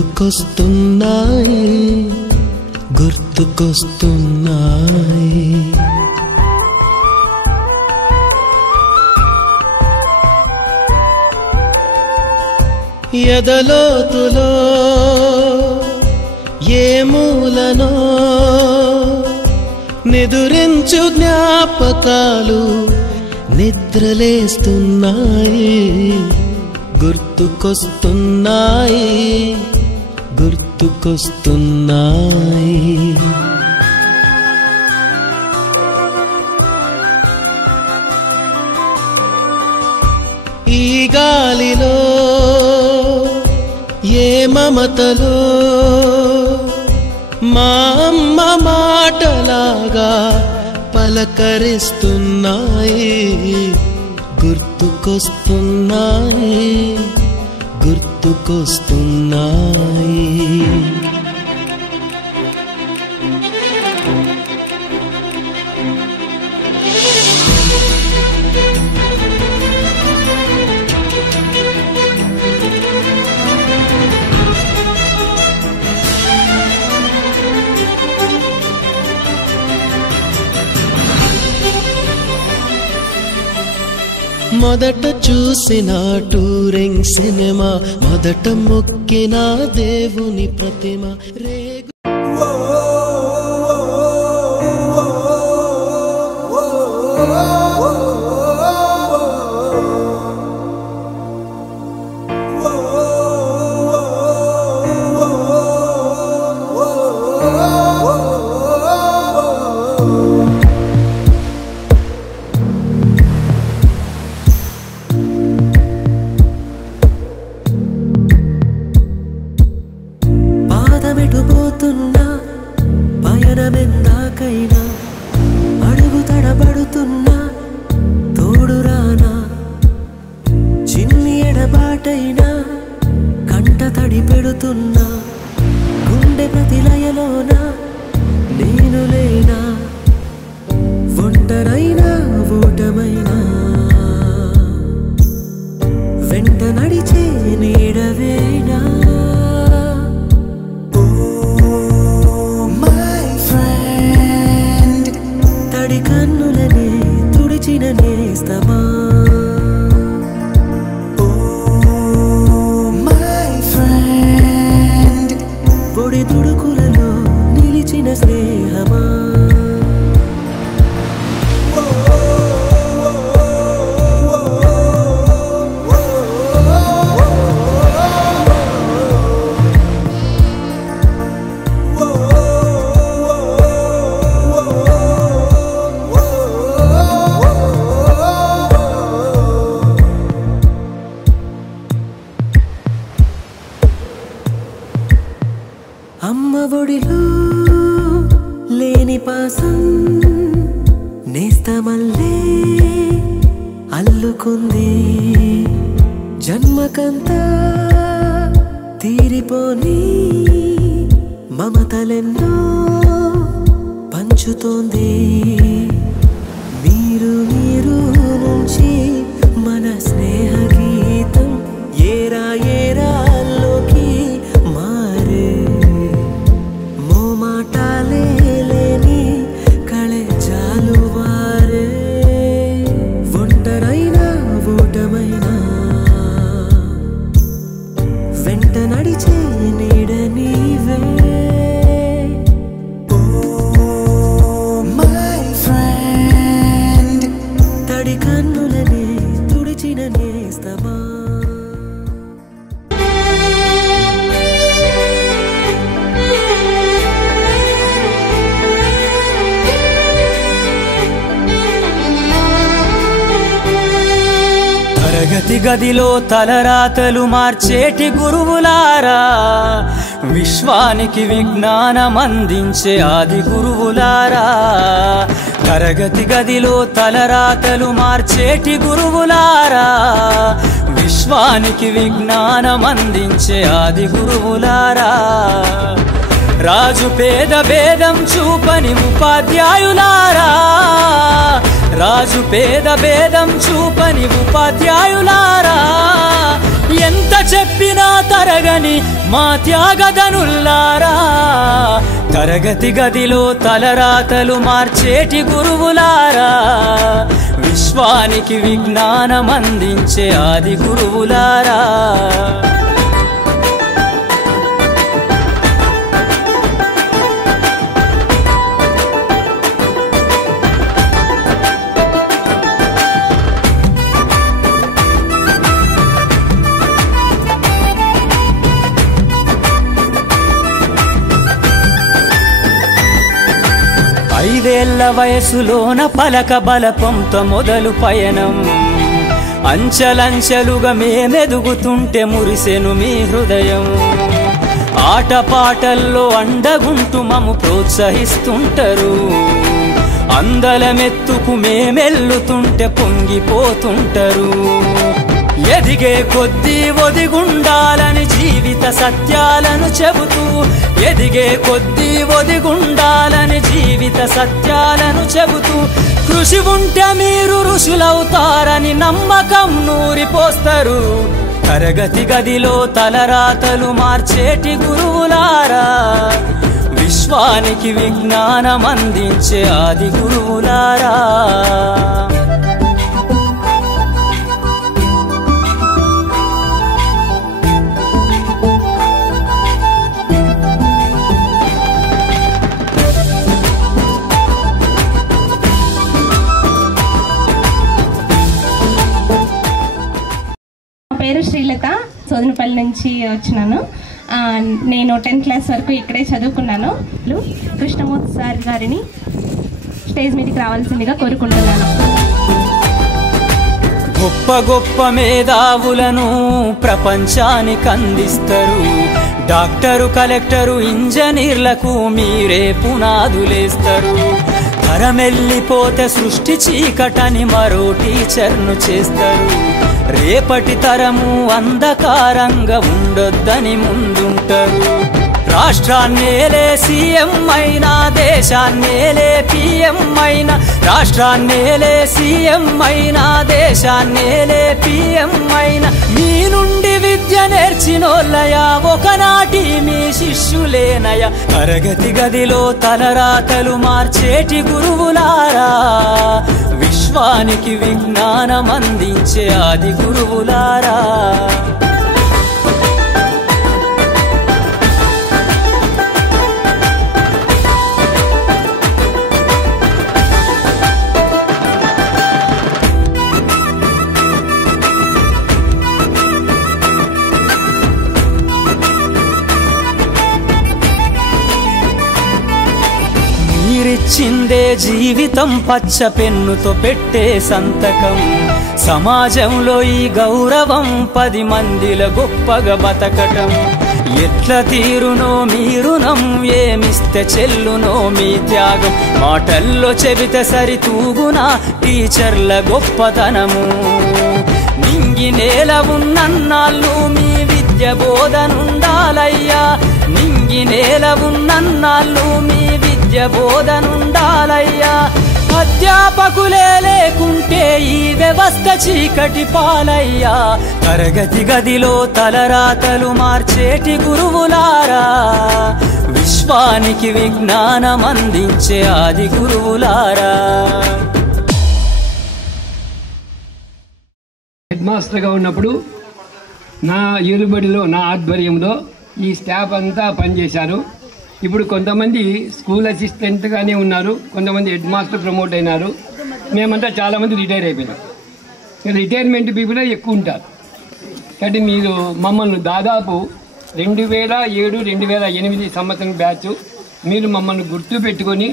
గుర్తుకొస్తున్నాయి గుర్తుకొస్తున్నాయి ఎదలోతులో ఏ మూలనో నిదురించు జ్ఞాపకాలు నిద్రలేస్తున్నాయి గుర్తుకొస్తున్నాయి గుర్తుకొస్తున్నాయి ఈ గాలిలో ఏ మమతలో మా అమ్మ మాటలాగా పలకరిస్తున్నాయి గుర్తుకొస్తున్నాయి గుర్తుకొస్తున్నాయి మొదట చూసిన టూరింగ్ సినిమా మొదట మొక్కిన దేవుని ప్రతిమ రేగు పయనమెందాకైనా అడుగు తడబడుతున్నా తోడురానా చిన్ని ఎడబాటైనా కంట తడి పెడుతున్నా గుండె ప్రతిలయలోన నేను లేనా ఒంటరైనా ఓటమైనా వెంట నడిచే నీడవేనా కన్నులనే తుడిచిన నేస్తమా మై ఫ్రెండ్ పొడి తుడుకులలో నిలిచిన స్నేహమా అమ్మ ఒడిలో లేని పాసం నేస్తమల్లే అల్లుకుంది జన్మకంతా తీరిపోని మమతలెన్నో పంచుతోంది మీరు మీరు నుంచి మన స్నేహ గీతం ఏరా ఏరాల్లోకి మారే మాటాలేని కళే జాలువారే ఒంటరైనా ఓటమైనా వెంట నడిచే నీడ నీవే మై ఫ్రెండ్ తడి కన్నులనే తుడిచిన నేస్తమా తరగతి గదిలో తలరాతలు మార్చేటి గురువులారా విశ్వానికి విజ్ఞానం అందించే ఆది గురువులారా తరగతి గదిలో తలరాతలు మార్చేటి గురువులారా విశ్వానికి విజ్ఞానం అందించే ఆది గురువులారా రాజు పేద భేదం చూపని ఉపాధ్యాయులారా రాజు పేద భేదం చూపని ఉపాధ్యాయులారా ఎంత చెప్పినా తరగని మా త్యాగదనుల్లారా, తరగతి గదిలో తలరాతలు మార్చేటి గురువులారా, విశ్వానికి విజ్ఞానం అందించే ఆది గురువులారా. ఐదేళ్ల వయసులోన పలక బలపంతో మొదలు పయనం, అంచెలంచెలుగా మేమెదుగుతుంటే మురిసెను మీ హృదయం. ఆటపాటల్లో అండగుంటూ మము ప్రోత్సహిస్తుంటారు, అందలమెత్తుకు మేమెల్లుతుంటే పొంగిపోతుంటారు. ఎదిగే కొద్దీ ఒదిగుండాలని జీవిత సత్యాలను చెబుతూ, ఎదిగే కొద్దీ ఒదిగుండాలని జీవిత సత్యాలను చెబుతూ, కృషి ఉంటే మీరు ఋషులవుతారని నమ్మకం నూరిపోస్తారు. తరగతి గదిలో తలరాతలు మార్చేటి గురువులారా, విశ్వానికి విజ్ఞానం అందించే ఆది గురువులారా. పేరు శ్రీలత, సోదనపల్లి నుంచి వచ్చినాను. నేను 10th క్లాస్ వరకు ఇక్కడే చదువుకున్నాను. కృష్ణమూర్తి సార్ గారిని స్టేజ్ మీదకి రావాల్సిందిగా కోరుకుంటున్నాను. గొప్ప గొప్ప మేధావులను ప్రపంచానికి అందిస్తారు, డాక్టరు కలెక్టరు ఇంజనీర్లకు మీరే పునాదులేస్తారు. తరమెల్లిపోతే సృష్టి చీకటని మరో టీచర్ను చేస్తారు. రేపటి తరము అంధకారంగా ఉండొద్దని ముందుంటారు. రాష్ట్రాన్నేలే సీఎం అయినా, దేశాన్నేలే పిఎం అయినా, రాష్ట్రాన్నేలే సీఎం అయినా, దేశాన్నేలే పిఎం అయినా, మీ నుండి విద్య నేర్చినోళ్ళయా ఒకనాటి మీ శిష్యులేనయా. తరగతి గదిలో తలరాతలు మార్చేటి గురువులారా, విశ్వానికి విజ్ఞానం అందించే ఆది గురువులారా. మీరిచ్చిందే జీవితం పచ్చ పెన్నుతో పెట్టే సంతకం, సమాజంలో ఈ గౌరవం 10 మందిల గొప్పగా బతకటం. ఎట్ల తీరునో మీ రుణం, ఏమిస్తే చెల్లునో మీ త్యాగం, మాటల్లో చెబితే సరితూగునా టీచర్ల గొప్పతనము. నింగి నేల ఉన్నన్నాళ్ళు మీ విద్య బోధనుండాలయ్యా, నింగి నేల ఉన్నన్నాళ్ళు మీ విద్య బోధనుండాలయ్యా. అధ్యాపకులే లేకుంటే ఈ వ్యవస్థ చీకటి పాలయ్యా. తరగతి గదిలో తలరాతలు మార్చేటి గురువులారా, విశ్వానికి విజ్ఞానం అందించే ఆది గురువులారా. హెడ్ మాస్టర్గా ఉన్నప్పుడు నా ఏలుబడిలో, నా ఆధ్వర్యంలో ఈ స్టాఫ్ అంతా పనిచేశారు. ఇప్పుడు కొంతమంది స్కూల్ అసిస్టెంట్గానే ఉన్నారు, కొంతమంది హెడ్ మాస్టర్ ప్రమోట్ అయినారు. మేమంతా చాలామంది రిటైర్ అయిపోయినాం. రిటైర్మెంట్ పీపులే ఎక్కువ ఉంటారు. కాబట్టి మీరు మమ్మల్ని దాదాపు 2007, 2008 సంవత్సరం బ్యాచ్ మీరు మమ్మల్ని గుర్తుపెట్టుకొని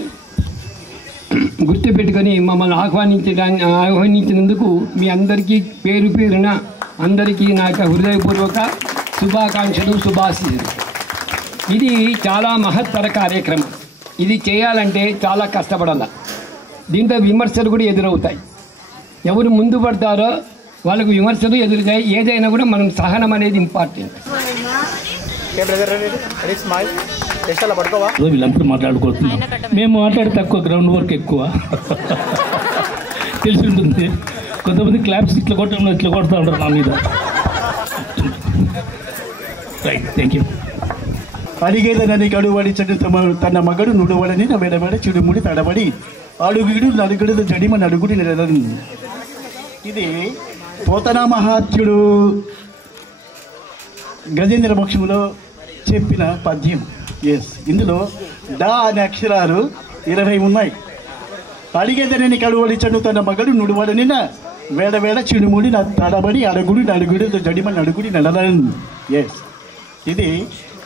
మమ్మల్ని ఆహ్వానించినందుకు మీ అందరికీ పేరు పేరున అందరికీ నాకు హృదయపూర్వక శుభాకాంక్షలు, శుభాశీస్సులు. ఇది చాలా మహత్తర కార్యక్రమం. ఇది చేయాలంటే చాలా కష్టపడాలి. దీంతో విమర్శలు కూడా ఎదురవుతాయి. ఎవరు ముందు పడతారో వాళ్ళకు విమర్శలు ఎదురుతాయి. ఏదైనా కూడా మనం సహనం అనేది ఇంపార్టెంట్. వీళ్ళందరూ మాట్లాడుకుంటున్నాం, మేము మాట్లాడే తక్కువ, గ్రౌండ్ వర్క్ ఎక్కువ తెలిసి ఉంటుంది. కొంతమంది క్లాప్స్ ఇట్లా కొట్టడంలో ఇట్లా కొడుతూ ఉంటారు నా మీద. Right, thank you. అడిగేదనని కడువడి చెడు తన మగడు నుడువడని వెడబడి చిడుముడి తడబడి అడుగుడు నలుగుడు జడిమ నడుగుడి నెడదని. ఇది పోతనా మహాత్యుడు గజేంద్ర మోక్షంలో చెప్పిన పద్యం. ఎస్, ఇందులో డా అనే అక్షరాలు 20 ఉన్నాయి. అడిగేదనని కడువడి చెడు తన మగడు నుడువడని వేడవేడ చిడుముడి తడబడి అడుగుడు నలుగుడు జడిమ నడుగుడి నెడదని. ఎస్, ఇది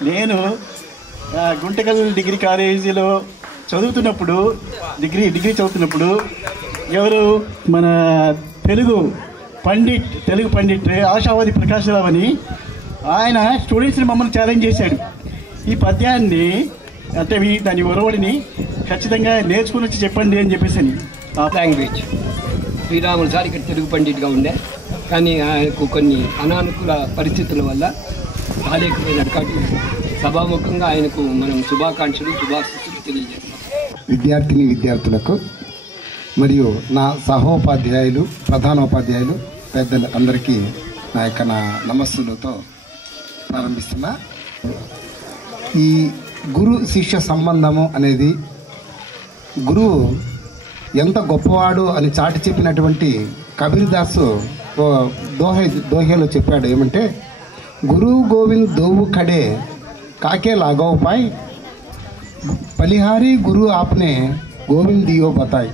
నేను గుంటకల్ డిగ్రీ కాలేజీలో చదువుతున్నప్పుడు డిగ్రీ చదువుతున్నప్పుడు ఎవరు మన తెలుగు పండిట్ ఆశావాది ప్రకాశరావు అని ఆయన స్టూడెంట్స్ని మమ్మల్ని ఛాలెంజ్ చేశాడు. ఈ పద్యాన్ని అంటే దాని ఒరవడిని ఖచ్చితంగా నేర్చుకుని వచ్చి చెప్పండి అని చెప్పేసి లాంగ్వేజ్ శ్రీరాములు సార్ ఇక్కడ తెలుగు పండిట్గా ఉండే, కానీ ఆయనకు కొన్ని అనానుకూల పరిస్థితుల వల్ల రాలేకపోయినాడు. కాబట్టి సభాముఖంగా ఆయనకు మనం శుభాశీస్సులు తెలియజేస్తాం. విద్యార్థులకు మరియు నా సహోపాధ్యాయులు, ప్రధానోపాధ్యాయులు, పెద్దలు అందరికీ నా యొక్క నమస్సులతో ప్రారంభిస్తున్నా. ఈ గురు శిష్య సంబంధము అనేది గురువు ఎంత గొప్పవాడు అని చాటి చెప్పినటువంటి కబీర్ దాసు దోహేలో చెప్పాడు ఏమంటే, గురు గోవింద్ దోవు ఖడే కాకే లాగో పాయ్ పలిహారీ గురు ఆప్నే గోవింద్ దియో బతాయ్.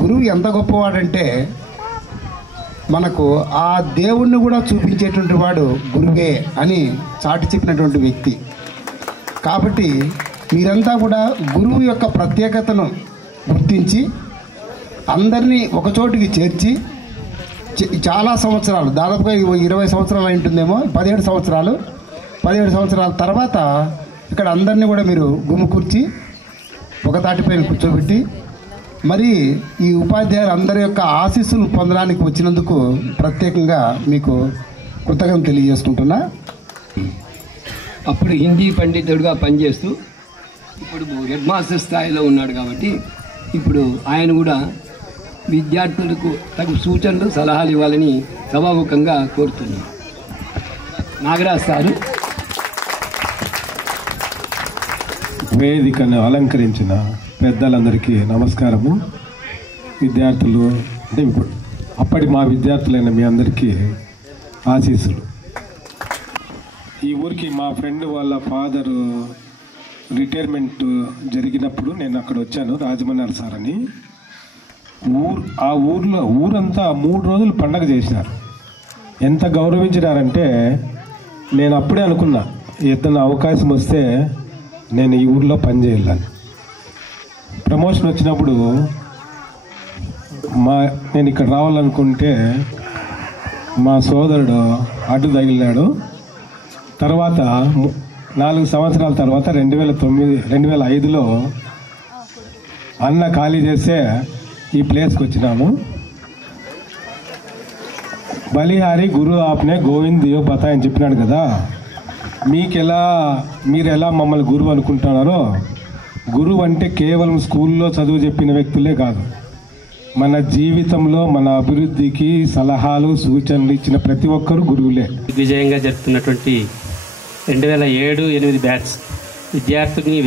గురువు ఎంత గొప్పవాడంటే మనకు ఆ దేవుణ్ణి కూడా చూపించేటువంటి వాడు గురువే అని చాటి చెప్పినటువంటి వ్యక్తి. కాబట్టి మీరంతా కూడా గురువు యొక్క ప్రత్యేకతను గుర్తించి అందరినీ ఒకచోటికి చేర్చి చాలా సంవత్సరాలు, దాదాపుగా 20 సంవత్సరాలు అయి ఉంటుందేమో, 17 సంవత్సరాల తర్వాత ఇక్కడ అందరినీ కూడా మీరు గుమికూర్చి ఒక తాటిపైన కూర్చోబెట్టి మరి ఈ ఉపాధ్యాయులు అందరి యొక్క ఆశీస్సులు పొందడానికి వచ్చినందుకు ప్రత్యేకంగా మీకు కృతజ్ఞతలు తెలియజేసుకుంటున్నా. అప్పుడు హిందీ పండితుడిగా పనిచేస్తూ ఇప్పుడు హెడ్ మాస్టర్ స్థాయిలో ఉన్నాడు. కాబట్టి ఇప్పుడు ఆయన కూడా విద్యార్థులకు తగు సూచనలు సలహాలు ఇవ్వాలని సభాముఖంగా కోరుతున్నాను. నాగరాజ్ సారు. వేదికను అలంకరించిన పెద్దలందరికీ నమస్కారము. విద్యార్థులు అంటే ఇప్పుడు అప్పటి మా విద్యార్థులైన మీ అందరికీ ఆశీస్సులు. ఈ ఊరికి మా ఫ్రెండ్ వాళ్ళ ఫాదరు రిటైర్మెంట్ జరిగినప్పుడు నేను అక్కడ వచ్చాను, రాజమన్నారు సార్ అని. ఆ ఊరంతా 3 రోజులు పండగ చేసినారు. ఎంత గౌరవించినారంటే నేను అప్పుడే అనుకున్నా, ఏదైనా అవకాశం వస్తే నేను ఈ ఊర్లో పనిచేయాలని. ప్రమోషన్ వచ్చినప్పుడు నేను ఇక్కడ రావాలనుకుంటే మా సోదరుడు అడ్డు తగిలినాడు. తర్వాత 4 సంవత్సరాల తర్వాత 2005లో అన్న ఖాళీ చేస్తే ఈ ప్లేస్కి వచ్చినాము. బలిహారి గురు ఆప్నే గోవింద్ దియో బతాయ్ అని చెప్పినాడు కదా. మీరు ఎలా మమ్మల్ని గురువు అనుకుంటున్నారో, గురువు అంటే కేవలం స్కూల్లో చదువు చెప్పిన వ్యక్తులే కాదు, మన జీవితంలో మన అభివృద్ధికి సలహాలు సూచనలు ఇచ్చిన ప్రతి ఒక్కరూ గురువులే. విజయంగా జరుపుతున్నటువంటి 2007-8 బ్యాచ్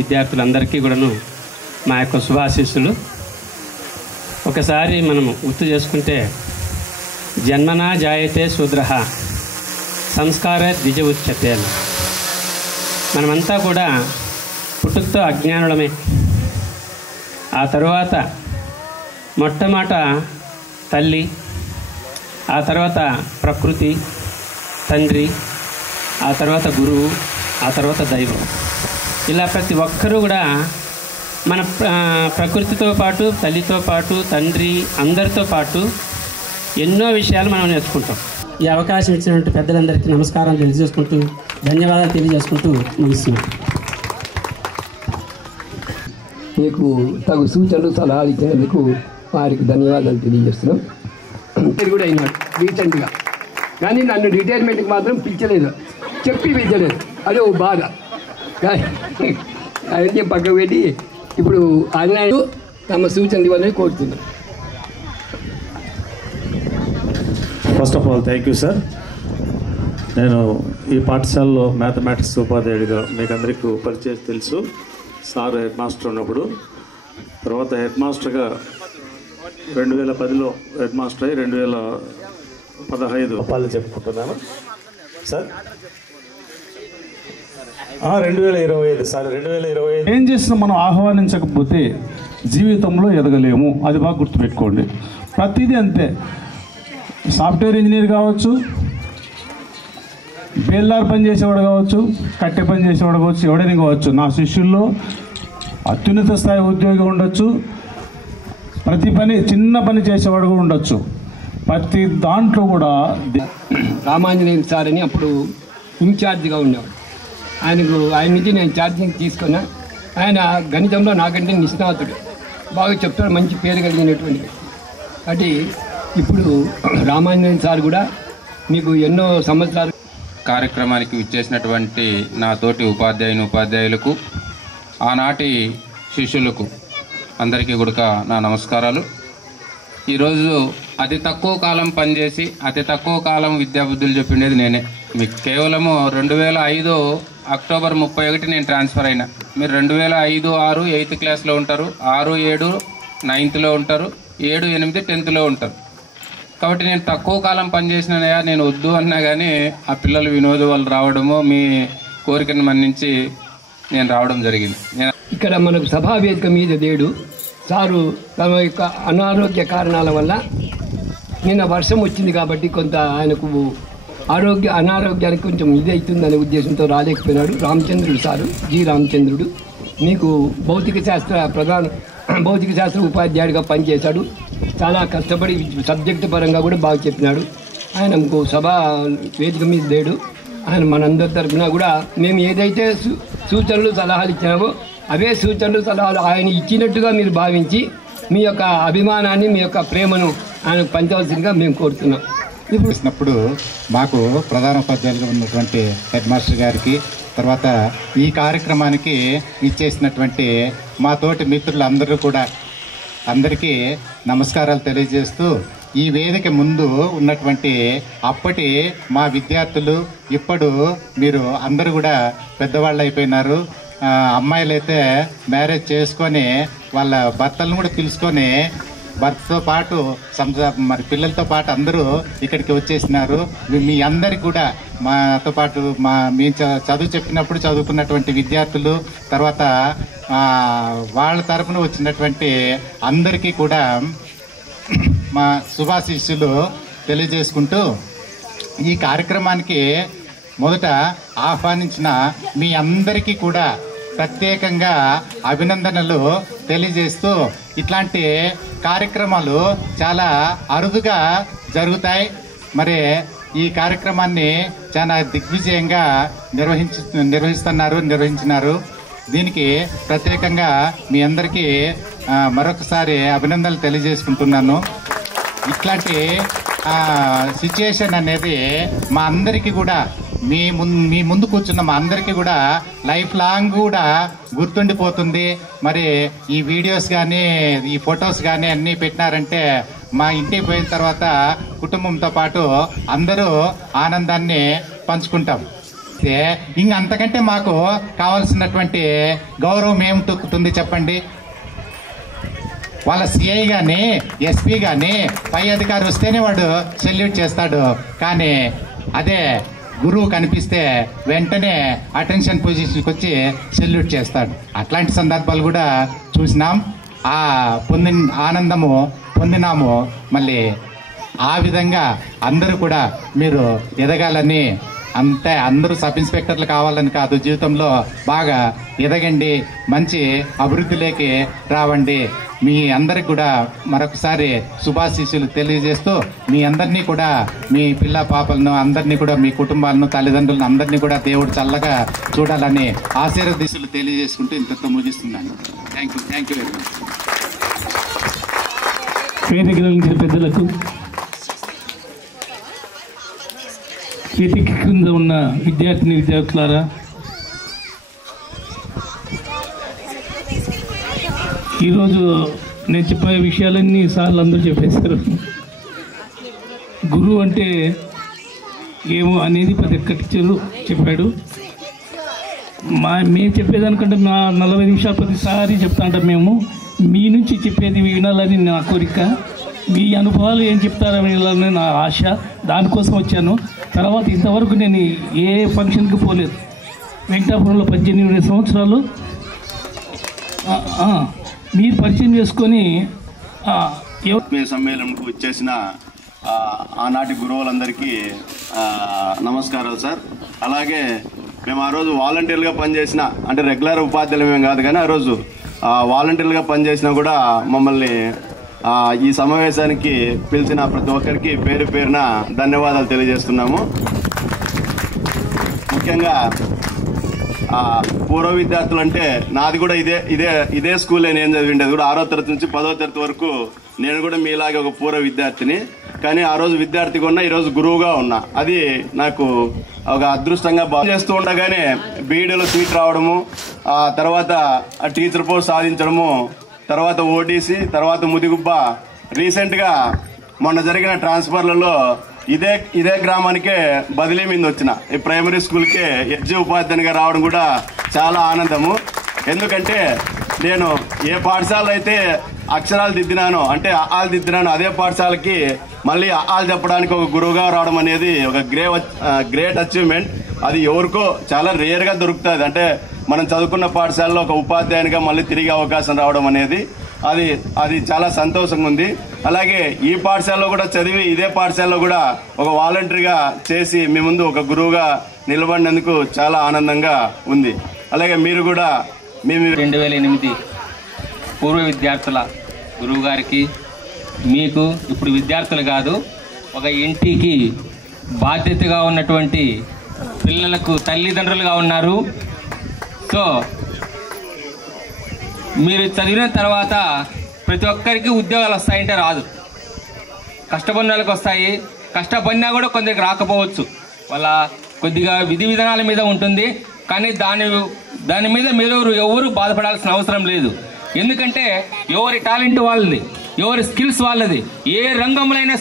విద్యార్థులందరికీ కూడాను మా యొక్క శుభాశీస్సులు. ఒకసారి మనము గుర్తు చేసుకుంటే, జన్మనా జాయతే శూద్రః సంస్కార ద్విజ ఉచ్యతే. మనమంతా కూడా పుట్టుకతో అజ్ఞానులమే. ఆ తరువాత మొట్టమొదట తల్లి, ఆ తర్వాత ప్రకృతి, తండ్రి, ఆ తర్వాత గురువు, ఆ తర్వాత దైవం. ఇలా ప్రతి ఒక్కరూ కూడా మన ప్రకృతితో పాటు, తల్లితో పాటు, తండ్రి అందరితో పాటు ఎన్నో విషయాలు మనం నేర్చుకుంటాం. ఈ అవకాశం ఇచ్చినటువంటి పెద్దలందరికీ నమస్కారం తెలియజేసుకుంటూ, ధన్యవాదాలు తెలియజేసుకుంటూ ముగిస్తున్నాం. మీకు తగు సూచనలు సలహాలు ఇచ్చినందుకు వారికి ధన్యవాదాలు తెలియజేస్తున్నాం. కూడా అయినాడు రీసెంట్గా, కానీ నన్ను రిటైర్మెంట్కి మాత్రం పిలిచలేదు, చెప్పి పిలిచలేదు. అదే ఓ బాధ. అయితే పక్కకు పెట్టి ఇప్పుడు అన్నయ్య తమ సూచనలు ఇవ్వాలని కోరుతున్నాను. First of all, thank you, sir. నేను ఈ పాఠశాలలో మ్యాథమెటిక్స్ ఉపాధ్యాయుడిగా మీకు అందరికీ పరిచయం తెలుసు. సార్ హెడ్ మాస్టర్ ఉన్నప్పుడు, తర్వాత హెడ్ మాస్టర్గా 2010లో హెడ్ మాస్టర్ అయ్యి 2015 అప్పాలు చెప్పుకుంటున్నాను సార్. 2025 సార్ 2025 ఏం చేసినా మనం ఆహ్వానించకపోతే జీవితంలో ఎదగలేము. అది బాగా గుర్తుపెట్టుకోండి. ప్రతిదీ అంతే. సాఫ్ట్వేర్ ఇంజనీర్ కావచ్చు, బేల్దార్ పని చేసేవాడు కావచ్చు, కట్టె పని చేసేవాడు కావచ్చు, ఎవడైనా కావచ్చు. నా శిష్యుల్లో అత్యున్నత స్థాయి ఉద్యోగి ఉండొచ్చు, ప్రతి పని చిన్న పని చేసేవాడు కూడా ఉండొచ్చు. ప్రతి దాంట్లో కూడా రామాంజనేయులు సార్ అని అప్పుడు ఇన్ఛార్జిగా ఉండేవాడు. ఆయన నుంచి నేను ఛార్జింగ్ తీసుకున్నా. ఆయన గణితంలో నాకంటే నిష్ణాతుడు, బాగా చెప్తాడు, మంచి పేరు కలిగినటువంటి. అంటే ఇప్పుడు రామాంజనేయులు సార్ కూడా మీకు ఎన్నో సంవత్సరాలు కార్యక్రమానికి విచ్చేసినటువంటి నా తోటి ఉపాధ్యాయులకు, ఆనాటి శిష్యులకు అందరికీ కూడా నా నమస్కారాలు. ఈరోజు అతి తక్కువ కాలం పనిచేసి అతి తక్కువ కాలం విద్యాబుద్ధులు చెప్పిండేది నేనే. మీకు కేవలము 2005 అక్టోబర్ 31 నేను ట్రాన్స్ఫర్ అయినా. మీరు 2005, 6 8th క్లాస్లో ఉంటారు, 6, 7 9th ఉంటారు, 7, 8 10th ఉంటారు. కాబట్టి నేను తక్కువ కాలం పనిచేసినానయా, నేను వద్దు అన్నా కానీ ఆ పిల్లలు వినోద్ వాళ్ళు రావడము, మీ కోరికను మన్నించి నేను రావడం జరిగింది. ఇక్కడ మనకు సభా వేదిక మీద లేడు సారు. తన యొక్క అనారోగ్య కారణాల వల్ల నిన్న వర్షం వచ్చింది కాబట్టి కొంత ఆయనకు అనారోగ్యానికి కొంచెం ఇది అవుతుందనే ఉద్దేశంతో రాలేకపోయినాడు. రామచంద్రుడు సారు, జి రామచంద్రుడు మీకు భౌతిక శాస్త్ర ఉపాధ్యాయుడిగా పనిచేశాడు. చాలా కష్టపడి సబ్జెక్టు పరంగా కూడా బాగా చెప్పినాడు. ఆయనకు సభ వేదిక మీద లేడు. ఆయన మనందరి తరఫున కూడా మేము ఏదైతే సూచనలు సలహాలు ఇచ్చినామో అవే సూచనలు సలహాలు ఆయన ఇచ్చినట్టుగా మీరు భావించి మీ యొక్క అభిమానాన్ని, మీ యొక్క ప్రేమను ఆయన పంచవలసిందిగా మేము కోరుతున్నాం. ఇప్పుడు మాకు ప్రధాన ఉపాధ్యాయులుగా ఉన్నటువంటి హెడ్ మాస్టర్ గారికి, తర్వాత ఈ కార్యక్రమానికి ఇచ్చేసినటువంటి మా తోటి మిత్రులందరూ కూడా అందరికీ నమస్కారాలు తెలియజేస్తూ, ఈ వేదిక ముందు ఉన్నటువంటి అప్పటి మా విద్యార్థులు ఇప్పుడు మీరు అందరూ కూడా పెద్దవాళ్ళు అయిపోయినారు. అమ్మాయిలైతే మ్యారేజ్ చేసుకొని వాళ్ళ భర్తలను కూడా పిలుచుకొని భర్తతో పాటు మరి పిల్లలతో పాటు అందరూ ఇక్కడికి వచ్చేసినారు. మీ అందరికి కూడా మాతో పాటు మేము చదువు చెప్పినప్పుడు చదువుకున్నటువంటి విద్యార్థులు, తర్వాత వాళ్ళ తరఫున వచ్చినటువంటి అందరికీ కూడా మా శుభాశీస్సులు తెలియజేసుకుంటూ, ఈ కార్యక్రమానికి మొదట ఆహ్వానించిన మీ అందరికీ కూడా ప్రత్యేకంగా అభినందనలు తెలియజేస్తూ, ఇట్లాంటి కార్యక్రమాలు చాలా అరుదుగా జరుగుతాయి. ఈ కార్యక్రమాన్ని చాలా దిగ్విజయంగా నిర్వహించినారు. దీనికి ప్రత్యేకంగా మీ అందరికీ మరొకసారి అభినందనలు తెలియజేసుకుంటున్నాను. ఇట్లాంటి సిచ్యుయేషన్ అనేది మా అందరికీ కూడా మీ ముందు కూర్చున్న మా అందరికీ కూడా లైఫ్ లాంగ్ కూడా గుర్తుండిపోతుంది. ఈ వీడియోస్ కానీ ఈ ఫొటోస్ కానీ అన్నీ పెట్టినారంటే మా ఇంటికి పోయిన తర్వాత కుటుంబంతో పాటు అందరూ ఆనందాన్ని పంచుకుంటాం. ఇంకంతకంటే మాకు కావాల్సినటువంటి గౌరవం ఏం తొక్కుతుంది చెప్పండి? వాళ్ళ సిఐ కానీ ఎస్పీ కానీ పై అధికారి వస్తేనే వాడు సెల్యూట్ చేస్తాడు. కానీ అదే గురువు కనిపిస్తే వెంటనే అటెన్షన్ పొజిషన్కి వచ్చి సెల్యూట్ చేస్తాడు. అట్లాంటి సందర్భాలు కూడా చూసినాం. ఆనందము పొందినాము. మళ్ళీ ఆ విధంగా అందరూ కూడా మీరు ఎదగాలని, అంతే అందరూ సబ్ ఇన్స్పెక్టర్లు కావాలని కాదు, జీవితంలో బాగా ఎదగండి, మంచి అభివృద్ధిలోకి రావండి. మీ అందరికి కూడా మరొకసారి శుభాశీస్సులు తెలియజేస్తూ, మీ అందరినీ కూడా మీ పిల్ల పాపలను అందరినీ కూడా మీ కుటుంబాలను తల్లిదండ్రులను అందరినీ కూడా దేవుడు చల్లగా చూడాలని ఆశీర్వదీసులు తెలియజేసుకుంటూ ఇంతతో ముగిస్తున్నాను. Thank you very much. వేదిక పెద్దలకు, వేదిక క్రింద ఉన్న విద్యార్థులారా, ఈరోజు నేను చెప్పే విషయాలన్నీ సార్లు అందరూ చెప్పేశారు. గురువు అంటే ఏమో అనేది ప్రతి ఒక్క టీచరు చెప్పాడు. మేము చెప్పేదానికంటే 40 నిమిషాలు ప్రతిసారి చెప్తా ఉంటాం. మేము మీ నుంచి చెప్పేది వినాలని నా కోరిక. మీ అనుభవాలు ఏం చెప్తారో వినాలని నా ఆశ. దానికోసం వచ్చాను. తర్వాత ఇంతవరకు నేను ఏ ఫంక్షన్కి పోలేదు. వెంకటాపురంలో 18 సంవత్సరాలు మీరు పరిచయం చేసుకొని సమ్మేళనంకు వచ్చేసిన ఆనాటి గురువులందరికీ నమస్కారాలు సార్. అలాగే మేము ఆ రోజు వాలంటీర్లుగా పనిచేసిన, అంటే రెగ్యులర్ ఉపాధ్యాయులు మేము కాదు కానీ ఆ రోజు వాలంటీర్లుగా పనిచేసినా కూడా మమ్మల్ని ఈ సమావేశానికి పిలిచిన ప్రతి ఒక్కరికి పేరు పేరున ధన్యవాదాలు తెలియజేస్తున్నాము. ముఖ్యంగా పూర్వ విద్యార్థులు అంటే నాది కూడా ఇదే స్కూలే. నేను చదివిండేది కూడా 6వ తరగతి నుంచి 10వ తరగతి వరకు. నేను కూడా మీలాగే ఒక పూర్వ విద్యార్థిని. కానీ ఆ రోజు విద్యార్థిగా ఉన్నా, ఈరోజు గురువుగా ఉన్నా. అది నాకు ఒక అదృష్టంగా చేస్తూ ఉండగానే బీఈడీలో సీట్ రావడము, తర్వాత టీచర్ పోస్ట్ సాధించడము, తర్వాత ఓటీసీ, తర్వాత ముదిగుబ్బ. రీసెంట్గా మొన్న జరిగిన ట్రాన్స్ఫర్లలో ఇదే గ్రామానికే బదిలీ మీద వచ్చిన ఈ ప్రైమరీ స్కూల్కే ఎడ్జి ఉపాధ్యాయునిగా రావడం కూడా చాలా ఆనందము. ఎందుకంటే నేను ఏ పాఠశాల అయితే అక్షరాలు దిద్దినానో, అంటే ఆలు దిద్దినానో, అదే పాఠశాలకి మళ్ళీ ఆలు చెప్పడానికి ఒక గురువుగా రావడం అనేది ఒక గ్రేట్ అచీవ్మెంట్. అది ఎవరికో చాలా రేర్గా దొరుకుతుంది. అంటే మనం చదువుకున్న పాఠశాలలో ఒక ఉపాధ్యాయునిగా మళ్ళీ తిరిగి అవకాశం రావడం అనేది అది చాలా సంతోషంగా ఉంది. అలాగే ఈ పాఠశాలలో కూడా చదివి ఇదే పాఠశాలలో కూడా ఒక వాలంటీర్గా చేసి మీ ముందు ఒక గురువుగా నిలబడినందుకు చాలా ఆనందంగా ఉంది. అలాగే మీరు కూడా 2008 పూర్వ విద్యార్థుల గురువు గారికి, మీకు ఇప్పుడు విద్యార్థులు కాదు, ఒక ఇంటికి బాధ్యతగా ఉన్నటువంటి పిల్లలకు తల్లిదండ్రులుగా ఉన్నారు. సో మీరు చదివిన తర్వాత ప్రతి ఒక్కరికి ఉద్యోగాలు వస్తాయంటే రాదు. కష్టపడిన వాళ్ళకి వస్తాయి. కష్టపడినా కూడా కొందరికి రాకపోవచ్చు. వాళ్ళ కొద్దిగా విధి విధానాల మీద ఉంటుంది. కానీ దాని మీద మీరు ఎవరు బాధపడాల్సిన అవసరం లేదు. ఎందుకంటే ఎవరి టాలెంట్ వాళ్ళది, ఎవరి స్కిల్స్ వాళ్ళది. ఏ రంగంలో అయినా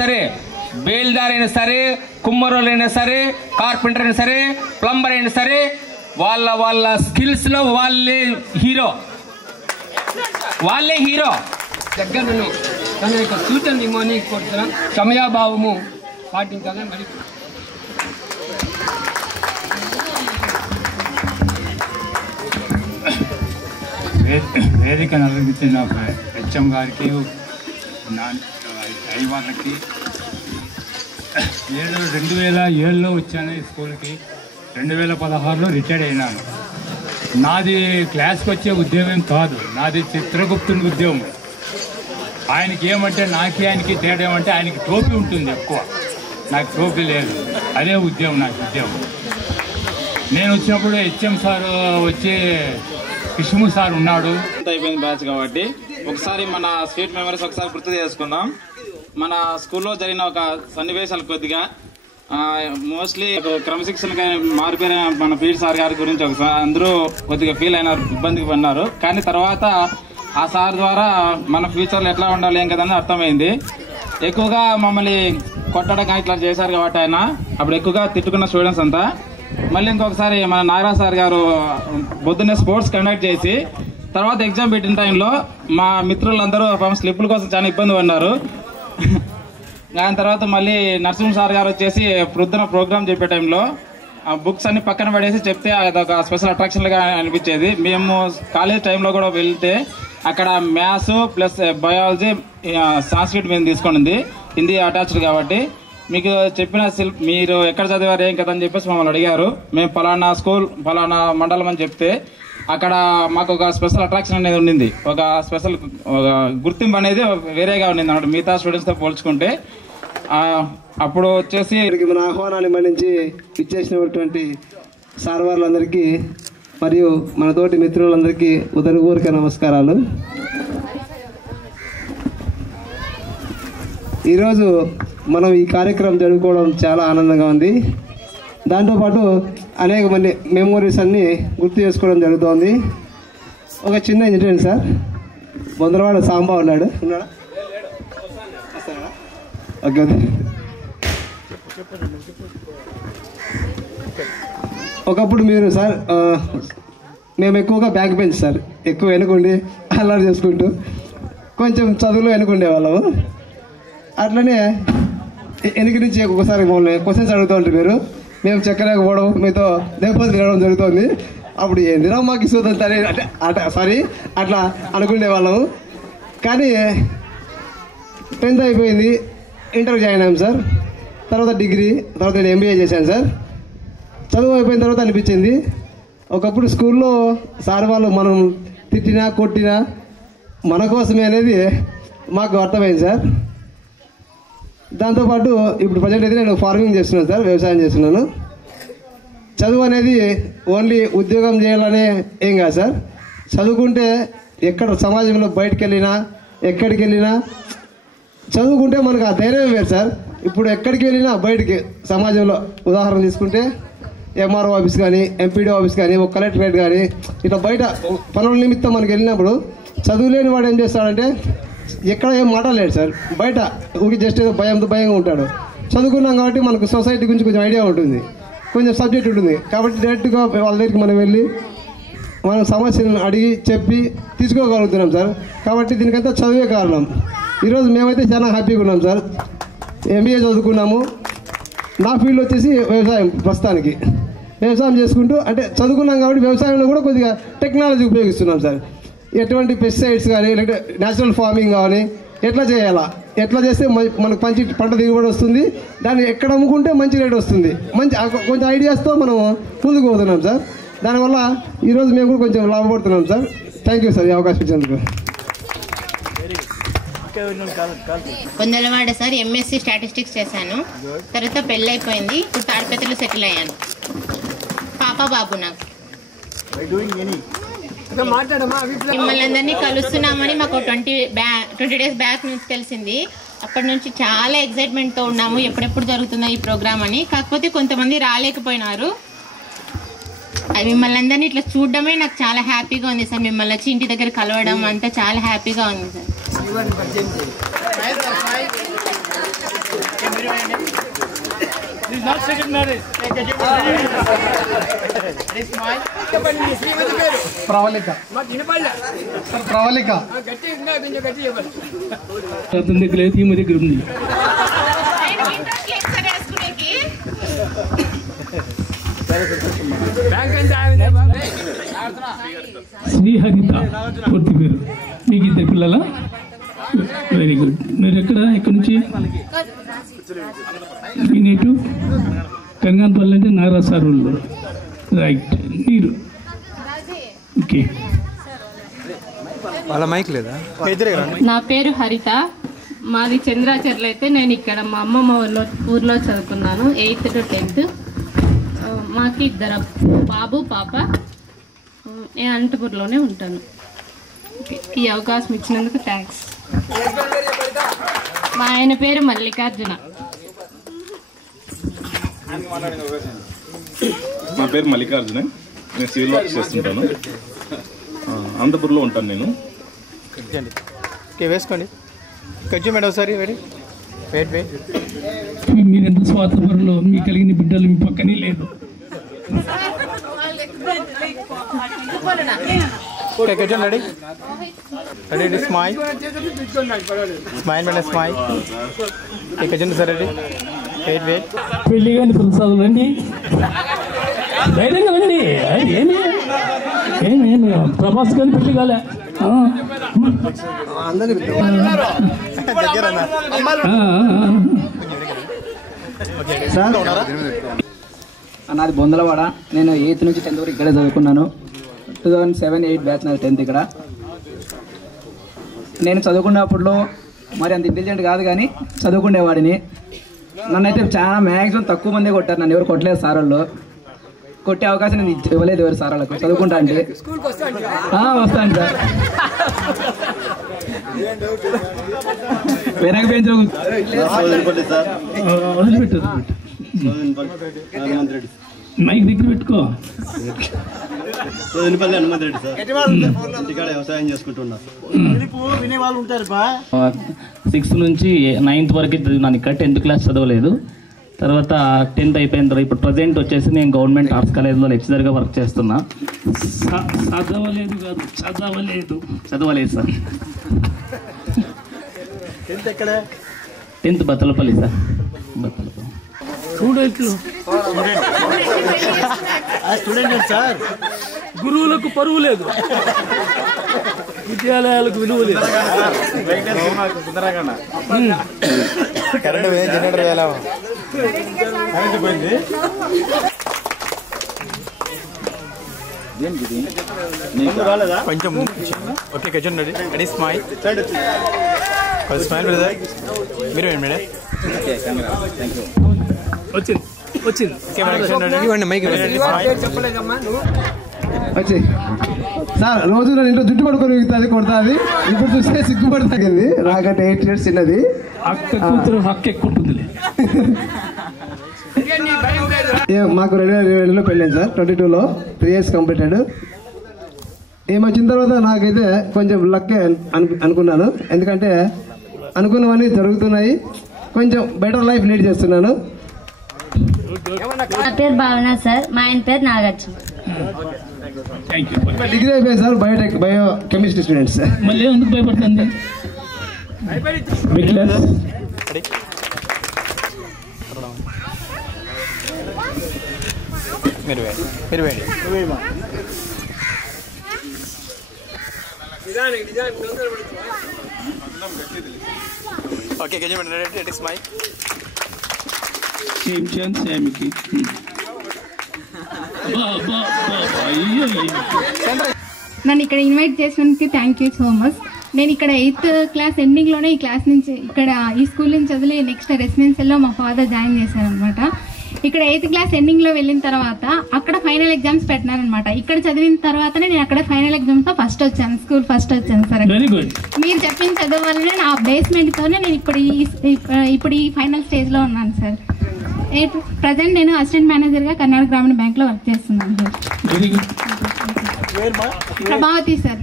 సరే బేల్దార్ అయినా సరే, కుమ్మరోలైనా సరే, కార్పెంటర్ అయినా సరే, ప్లంబర్ అయినా సరే, వాళ్ళ స్కిల్స్ లో వాళ్ళే హీరో. దగ్గరను తన యొక్క సూచన ఇమ్మని కోరుతున్నాం. సమయాభావము పాటించాలని మరి వేదిక నిర్వహించిన హెచ్ఎం గారికి, అయ్యవాళ్ళకి. 2007లో వచ్చాను ఈ స్కూల్కి. 2016లో రిటైర్డ్ అయినాను. నాది క్లాస్కి వచ్చే ఉద్యోగం కాదు, నాది చిత్రగుప్తుని ఉద్యోగం. ఆయనకి ఏమంటే ఆయనకి తేడా ఏమంటే ఆయనకి టోపీ ఉంటుంది ఎక్కువ, నాకు టోపీ లేదు. అదే ఉద్యోగం నాకు ఉద్యోగం. నేను వచ్చినప్పుడు హెచ్ఎం సార్ వచ్చి కృష్ణ సార్ ఉన్నాడు. అయిపోయింది బ్యాచ్ కాబట్టి ఒకసారి మన స్వీట్ మెమరీస్ ఒకసారి గుర్తు చేసుకుందాం. మన స్కూల్లో జరిగిన ఒక సన్నివేశాలు కొద్దిగా మోస్ట్లీ క్రమశిక్షణగా మారిపోయిన మన పీడి సార్ గారి గురించి ఒకసారి అందరూ కొద్దిగా ఫీల్ అయినారు, ఇబ్బందికి పడినారు. కానీ తర్వాత ఆ సార్ ద్వారా మన ఫ్యూచర్లో ఎట్లా ఉండాలి ఏం కదని అర్థమైంది. ఎక్కువగా మమ్మల్ని కొట్టడం ఇట్లా చేశారు కాబట్టి ఆయన అప్పుడు ఎక్కువగా తిట్టుకున్న స్టూడెంట్స్ అంతా. మళ్ళీ ఇంకొకసారి మన నాగరాజ్ సార్ గారు పొద్దున్నే స్పోర్ట్స్ కండక్ట్ చేసి తర్వాత ఎగ్జామ్ పెట్టిన టైంలో మా మిత్రులందరూ స్లిప్పుల కోసం చాలా ఇబ్బంది పడినారు. దాని తర్వాత మళ్ళీ నరసింహ సార్ గారు వచ్చేసి ప్రొద్దున ప్రోగ్రామ్ చెప్పే టైంలో ఆ బుక్స్ అన్ని పక్కన పడేసి చెప్తే అదొక స్పెషల్ అట్రాక్షన్గా అనిపించేది. మేము కాలేజ్ టైంలో కూడా వెళ్తే అక్కడ మ్యాథ్స్ ప్లస్ బయాలజీ, సాంస్క్రిట్ మీద తీసుకుంది, హిందీ అటాచ్డ్ కాబట్టి. మీకు చెప్పిన మీరు ఎక్కడ చదివారు ఏం కదా అని చెప్పేసి మమ్మల్ని అడిగారు. మేము ఫలానా స్కూల్ ఫలానా మండలం అని చెప్తే అక్కడ మాకు ఒక స్పెషల్ అట్రాక్షన్ అనేది ఉండింది, ఒక స్పెషల్ గుర్తింపు అనేది వేరేగా ఉండింది అన్నమాట మిగతా స్టూడెంట్స్తో పోల్చుకుంటే. అప్పుడు వచ్చేసి మన ఆహ్వానాన్ని మన్నించి ఇచ్చేసినటువంటి సార్ వాళ్ళందరికీ మరియు మన తోటి మిత్రులందరికీ ఉదరపూర్వక నమస్కారాలు. ఈరోజు మనం ఈ కార్యక్రమం జరుపుకోవడం చాలా ఆనందంగా ఉంది. దాంతోపాటు అనేక మంది మెమోరీస్ అన్నీ గుర్తు చేసుకోవడం జరుగుతోంది. ఒక చిన్న ఇన్సిడెంట్ సార్. బొందరవాడ సాంబా ఉన్నాడా? ఓకే. ఒకప్పుడు మీరు సార్ మేము ఎక్కువగా బ్యాక్ బెంచ్ సార్, ఎక్కువ వెనుకుండి అల్లరి చేసుకుంటూ కొంచెం చదువులో వెనుకుండే వాళ్ళము. అట్లనే వెనక నుంచి ఒక్కొక్కసారి మమ్మల్ని క్వశ్చన్స్ అడుగుతూ ఉంటారు మీరు, మేము చెక్కలేకపోవడం మీతో దెబ్బలు తినడం జరుగుతుంది. అప్పుడు ఏందిరా మాకు ఇస్తుందని అట్లా అనుకునే వాళ్ళము. కానీ 10th అయిపోయింది, ఇంటర్ జాయిన్ అయ్యాం సార్. తర్వాత డిగ్రీ, తర్వాత నేను MBA చేశాను సార్. చదువు అయిపోయిన తర్వాత అనిపించింది, ఒకప్పుడు స్కూల్లో సార్ వాళ్ళు మనం తిట్టినా కొట్టినా మన కోసమే అనేది మాకు అర్థమైంది సార్. దాంతోపాటు ఇప్పుడు ప్రజెంట్ అయితే నేను ఫార్మింగ్ చేస్తున్నాను సార్, వ్యవసాయం చేస్తున్నాను. చదువు అనేది ఓన్లీ ఉద్యోగం చేయాలనే ఏం కాదు సార్. చదువుకుంటే ఎక్కడ సమాజంలో బయటకు వెళ్ళినా ఎక్కడికి వెళ్ళినా చదువుకుంటే మనకు ఆ ధైర్యం వేరు సార్. ఇప్పుడు ఎక్కడికి వెళ్ళినా బయటికి సమాజంలో ఉదాహరణ తీసుకుంటే MRO ఆఫీస్ కానీ, MPDO ఆఫీస్ కానీ, ఒక కలెక్టరేట్ కానీ, ఇట్లా బయట పనుల నిమిత్తం మనకి వెళ్ళినప్పుడు చదువు లేని వాడు ఏం చేస్తాడంటే ఎక్కడ ఏం మాట్లాడలేడు సార్. బయట ఊరికి జస్ట్ ఏదో భయంగా ఉంటాడు. చదువుకున్నాం కాబట్టి మనకు సొసైటీ గురించి కొంచెం ఐడియా ఉంటుంది, కొంచెం సబ్జెక్ట్ ఉంటుంది. కాబట్టి డైరెక్ట్గా వాళ్ళ దగ్గరికి మనం వెళ్ళి మనం సమస్యలను అడిగి చెప్పి తీసుకోగలుగుతున్నాం సార్. కాబట్టి దీనికంతా చదువే కారణం. ఈరోజు మేమైతే చాలా హ్యాపీగా ఉన్నాం సార్. MBA చదువుకున్నాము. నా ఫీల్డ్ వచ్చేసి వ్యవసాయం. ప్రస్తుతానికి వ్యవసాయం చేసుకుంటూ అంటే చదువుకున్నాం కాబట్టి వ్యవసాయంలో కూడా కొద్దిగా టెక్నాలజీ ఉపయోగిస్తున్నాం సార్. ఎటువంటి పెస్టిసైడ్స్ కానీ లేకపోతే న్యాచురల్ ఫార్మింగ్ కానీ ఎట్లా చేయాలా, ఎట్లా చేస్తే మనకు మంచి పంట దిగుబడి వస్తుంది, దాన్ని ఎక్కడ అమ్ముకుంటే మంచి రేట్ వస్తుంది, మంచి కొంచెం ఐడియాస్తో మనం ముందుకు పోతున్నాం సార్. దానివల్ల ఈరోజు మేము కూడా కొంచెం లాభపడుతున్నాం సార్. థ్యాంక్ యూ సార్ ఈ అవకాశం ఇచ్చినందుకు. పొందలవాడ సార్, MSc స్టాటిస్టిక్స్ చేశాను. తర్వాత పెళ్ళి అయిపోయింది, ఇప్పుడు తాడిపత్రిలో సెటిల్ అయ్యాను. పాప బాబు నాకు. మిమ్మల్ని అందరినీ కలుస్తున్నామని మాకు 20 days బ్యాక్ నుంచి తెలిసింది. అప్పటి నుంచి చాలా ఎక్సైట్మెంట్తో ఉన్నాము, ఎప్పుడెప్పుడు జరుగుతుందో ఈ ప్రోగ్రామ్ అని. కాకపోతే కొంతమంది రాలేకపోయినారు. అది మిమ్మల్ని అందరినీ ఇట్లా చూడడమే నాకు చాలా హ్యాపీగా ఉంది సార్. మిమ్మల్ని వచ్చి ఇంటి దగ్గర కలవడం అంతా చాలా హ్యాపీగా ఉంది సార్. ప్రవళిక అతని దగ్గర అయితే ఈమె దగ్గర ఉంది. శ్రీహరిత పూర్తి పేరు. మీకు ఇద్దరు పిల్లలా? Very good. మీరు ఎక్కడి నుంచి? మీ నేటు కనగానపల్లి అంటే నారాసారులు. రైట్. మీరు ఓకే. వాళ్ళ మైక్ లేదా? నా పేరు హరిత, మాది చంద్రాచర్ల. అయితే నేను ఇక్కడ మా అమ్మమ్మ ఊర్లో చదువుకున్నాను 8th to 10th. మాకు 2 బాబు పాప. నేను అనంతపూర్లోనే ఉంటాను. ఈ అవకాశం ఇచ్చినందుకు థ్యాంక్స్. మా ఆయన పేరు మల్లికార్జున. నా పేరు మల్లికార్జున, నేను సివిల్ వర్క్ చేస్తుంటాను. అనంతపూర్లో ఉంటాను నేను. వేసుకోండి కొంచెం మేడం ఒకసారి. వెయిట్ మీరెంత స్వాతంత్రంలో మీకు కలిగిన బిడ్డలు మీ పక్కనే లేదు. Ready smile madam, smile. కొంచెం సార్ రెడీ. వెయిట్. పెళ్లి కానీ ప్రసాదం రండి, ధైర్యంగా రండి. ఏమి ప్రభాస్ కానీ పెళ్లి కాలే. నాది బొందలవాడ. నేను 8th నుంచి 10th వరకు ఇక్కడే చదువుకున్నాను. 2007-8 బ్యాచ్ నాది 10th ఇక్కడ. నేను చదువుకున్నప్పుడు మరి అంత ఇంటెలిజెంట్ కాదు కానీ చదువుకునేవాడిని. నన్నైతే చాలా మ్యాక్సిమం తక్కువ మంది కొట్టారు, నన్ను ఎవరు కొట్టలేదు సార్ వాళ్ళు. కొట్టే అవకాశం నేను ఇవ్వలేదు ఎవరు సార్ వాళ్ళకు. చదువుకుంటా అంటే వస్తాను సార్. వెనక బెంచ్లో వదిలిపెట్టదు. మైక్ దగ్గర పెట్టుకో. వ్యవసాయం చేసుకుంటున్నా. 6th నుంచి 9th వరకు చదివినాను ఇక్కడ. 10th క్లాస్ చదవలేదు. తర్వాత 10th అయిపోయిన తర్వాత ఇప్పుడు ప్రజెంట్ వచ్చేసి నేను గవర్నమెంట్ ఆర్ట్స్ కాలేజ్లో లెక్చరర్గా వర్క్ చేస్తున్నా. చదవలేదు sir. 10th Battalapalli sir. Student sir, గురువులకు పరువు లేదు, విద్యాలయాలకు విలువ లేదు. కొంచెం ఓకే గజన్ ready ready smile smile brother. మీరు మేడం వచ్చింది వచ్చి సార్ రోజు నేను ఇంట్లో జుట్టు పడుకొని మిగుతుంది కొడుతుంది. ఇప్పుడు చూస్తే సిగ్గుపడుతుంది. నాకంటే 8 years చిన్నది. హక్కు ఎక్కువ ఉంటుంది. మాకు 2022లో పెళ్ళింది సార్. 22లో 3 years కంప్లీటెడ్. ఏమొచ్చిన తర్వాత నాకైతే కొంచెం లక్కే అనుకున్నాను. ఎందుకంటే అనుకున్నవన్నీ జరుగుతున్నాయి. కొంచెం బెటర్ లైఫ్ లీడ్ చేస్తున్నాను. నా పేరు భావన సార్. మా ఆయన పేరు నాగార్జున. డిగ్రీ అయిపోయింది సార్. Bio chemistry students. మళ్ళీ ఎందుకు భయపడుతుంది? మీరు వేడి ఓకే గజన్ రెడీ స్మైల్. నన్ను ఇక్కడ ఇన్వైట్ చేసినందుకు థ్యాంక్ యూ సో మచ్. నేను ఇక్కడ 8th క్లాస్ ఎండింగ్లోనే ఈ క్లాస్ నుంచి ఇక్కడ ఈ స్కూల్ నుంచి వదిలి నెక్స్ట్ రెసిడెన్షియల్లో మా ఫాదర్ జాయిన్ చేశారనమాట. ఇక్కడ 8th క్లాస్ ఎండింగ్లో వెళ్ళిన తర్వాత అక్కడ ఫైనల్ ఎగ్జామ్స్ పెట్టినారనమాట. ఇక్కడ చదివిన తర్వాతనే నేను అక్కడ ఫైనల్ ఎగ్జామ్స్లో ఫస్ట్ వచ్చాను. స్కూల్ ఫస్ట్ వచ్చాను సార్. మీరు చెప్పిన చదువు వల్లనే నా బేస్మెంట్తోనే నేను ఇప్పుడు ఈ ఫైనల్ స్టేజ్లో ఉన్నాను సార్. ప్రజెంట్ నేను అసిస్టెంట్ మేనేజర్గా కర్ణాటక గ్రామీణ బ్యాంక్లో వర్క్ చేస్తున్నాను సార్. ప్రభావతి సార్.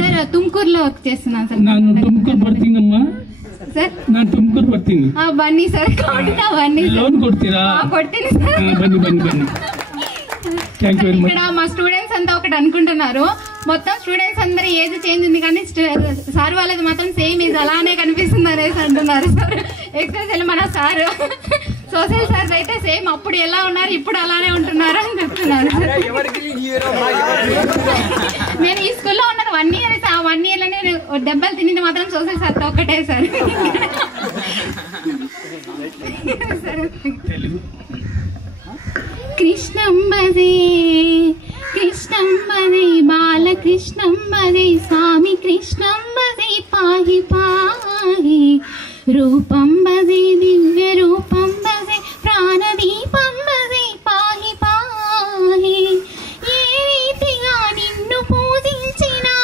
సార్ తుమ్కూరులో వర్క్ చేస్తున్నాను సార్. ಸರ್ ನಾನು ತುಮಕೂರು ಬರ್ತೀನಿ. ಬನ್ನಿ ಸರ್, ಬನ್ನಿ ಲೋನ್ ಕೊಡ್ತೀರಾ? ಕೊಡ್ತೀನಿ ಸರ್. ಬನ್ನಿ ಬನ್ನಿ ಬನ್ನಿ. Thank you very much. ఇక్కడ మా స్టూడెంట్స్ అంతా ఒకటి అనుకుంటున్నారు, మొత్తం స్టూడెంట్స్ అందరూ ఏజ్ చేంజ్ ఉంది కానీ సార్ వాళ్ళది మాత్రం సేమ్ ఏజ్ అలానే కనిపిస్తుంది అనేసి అంటున్నారు సార్. ఎక్స్పెషల్లీ మన సార్ సోషల్ సార్ అయితే సేమ్ అప్పుడు ఎలా ఉన్నారు ఇప్పుడు అలానే ఉంటున్నారు అని చెప్తున్నారు. నేను ఈ స్కూల్లో ఉన్నది 1 year. ఆ 1 year లోనే దెబ్బలు తినింది మాత్రం సోషల్ సార్తో ఒక్కటే సార్. కృష్ణంబదే కృష్ణంబదే బాలకృష్ణంబదే స్వామి కృష్ణంబదే పాహి పాహి రూపంబదే దివ్య రూపంబదే ప్రాణదీపంబదే పాహి పాహి. ఏ రీతిగా నిన్ను పూజించినా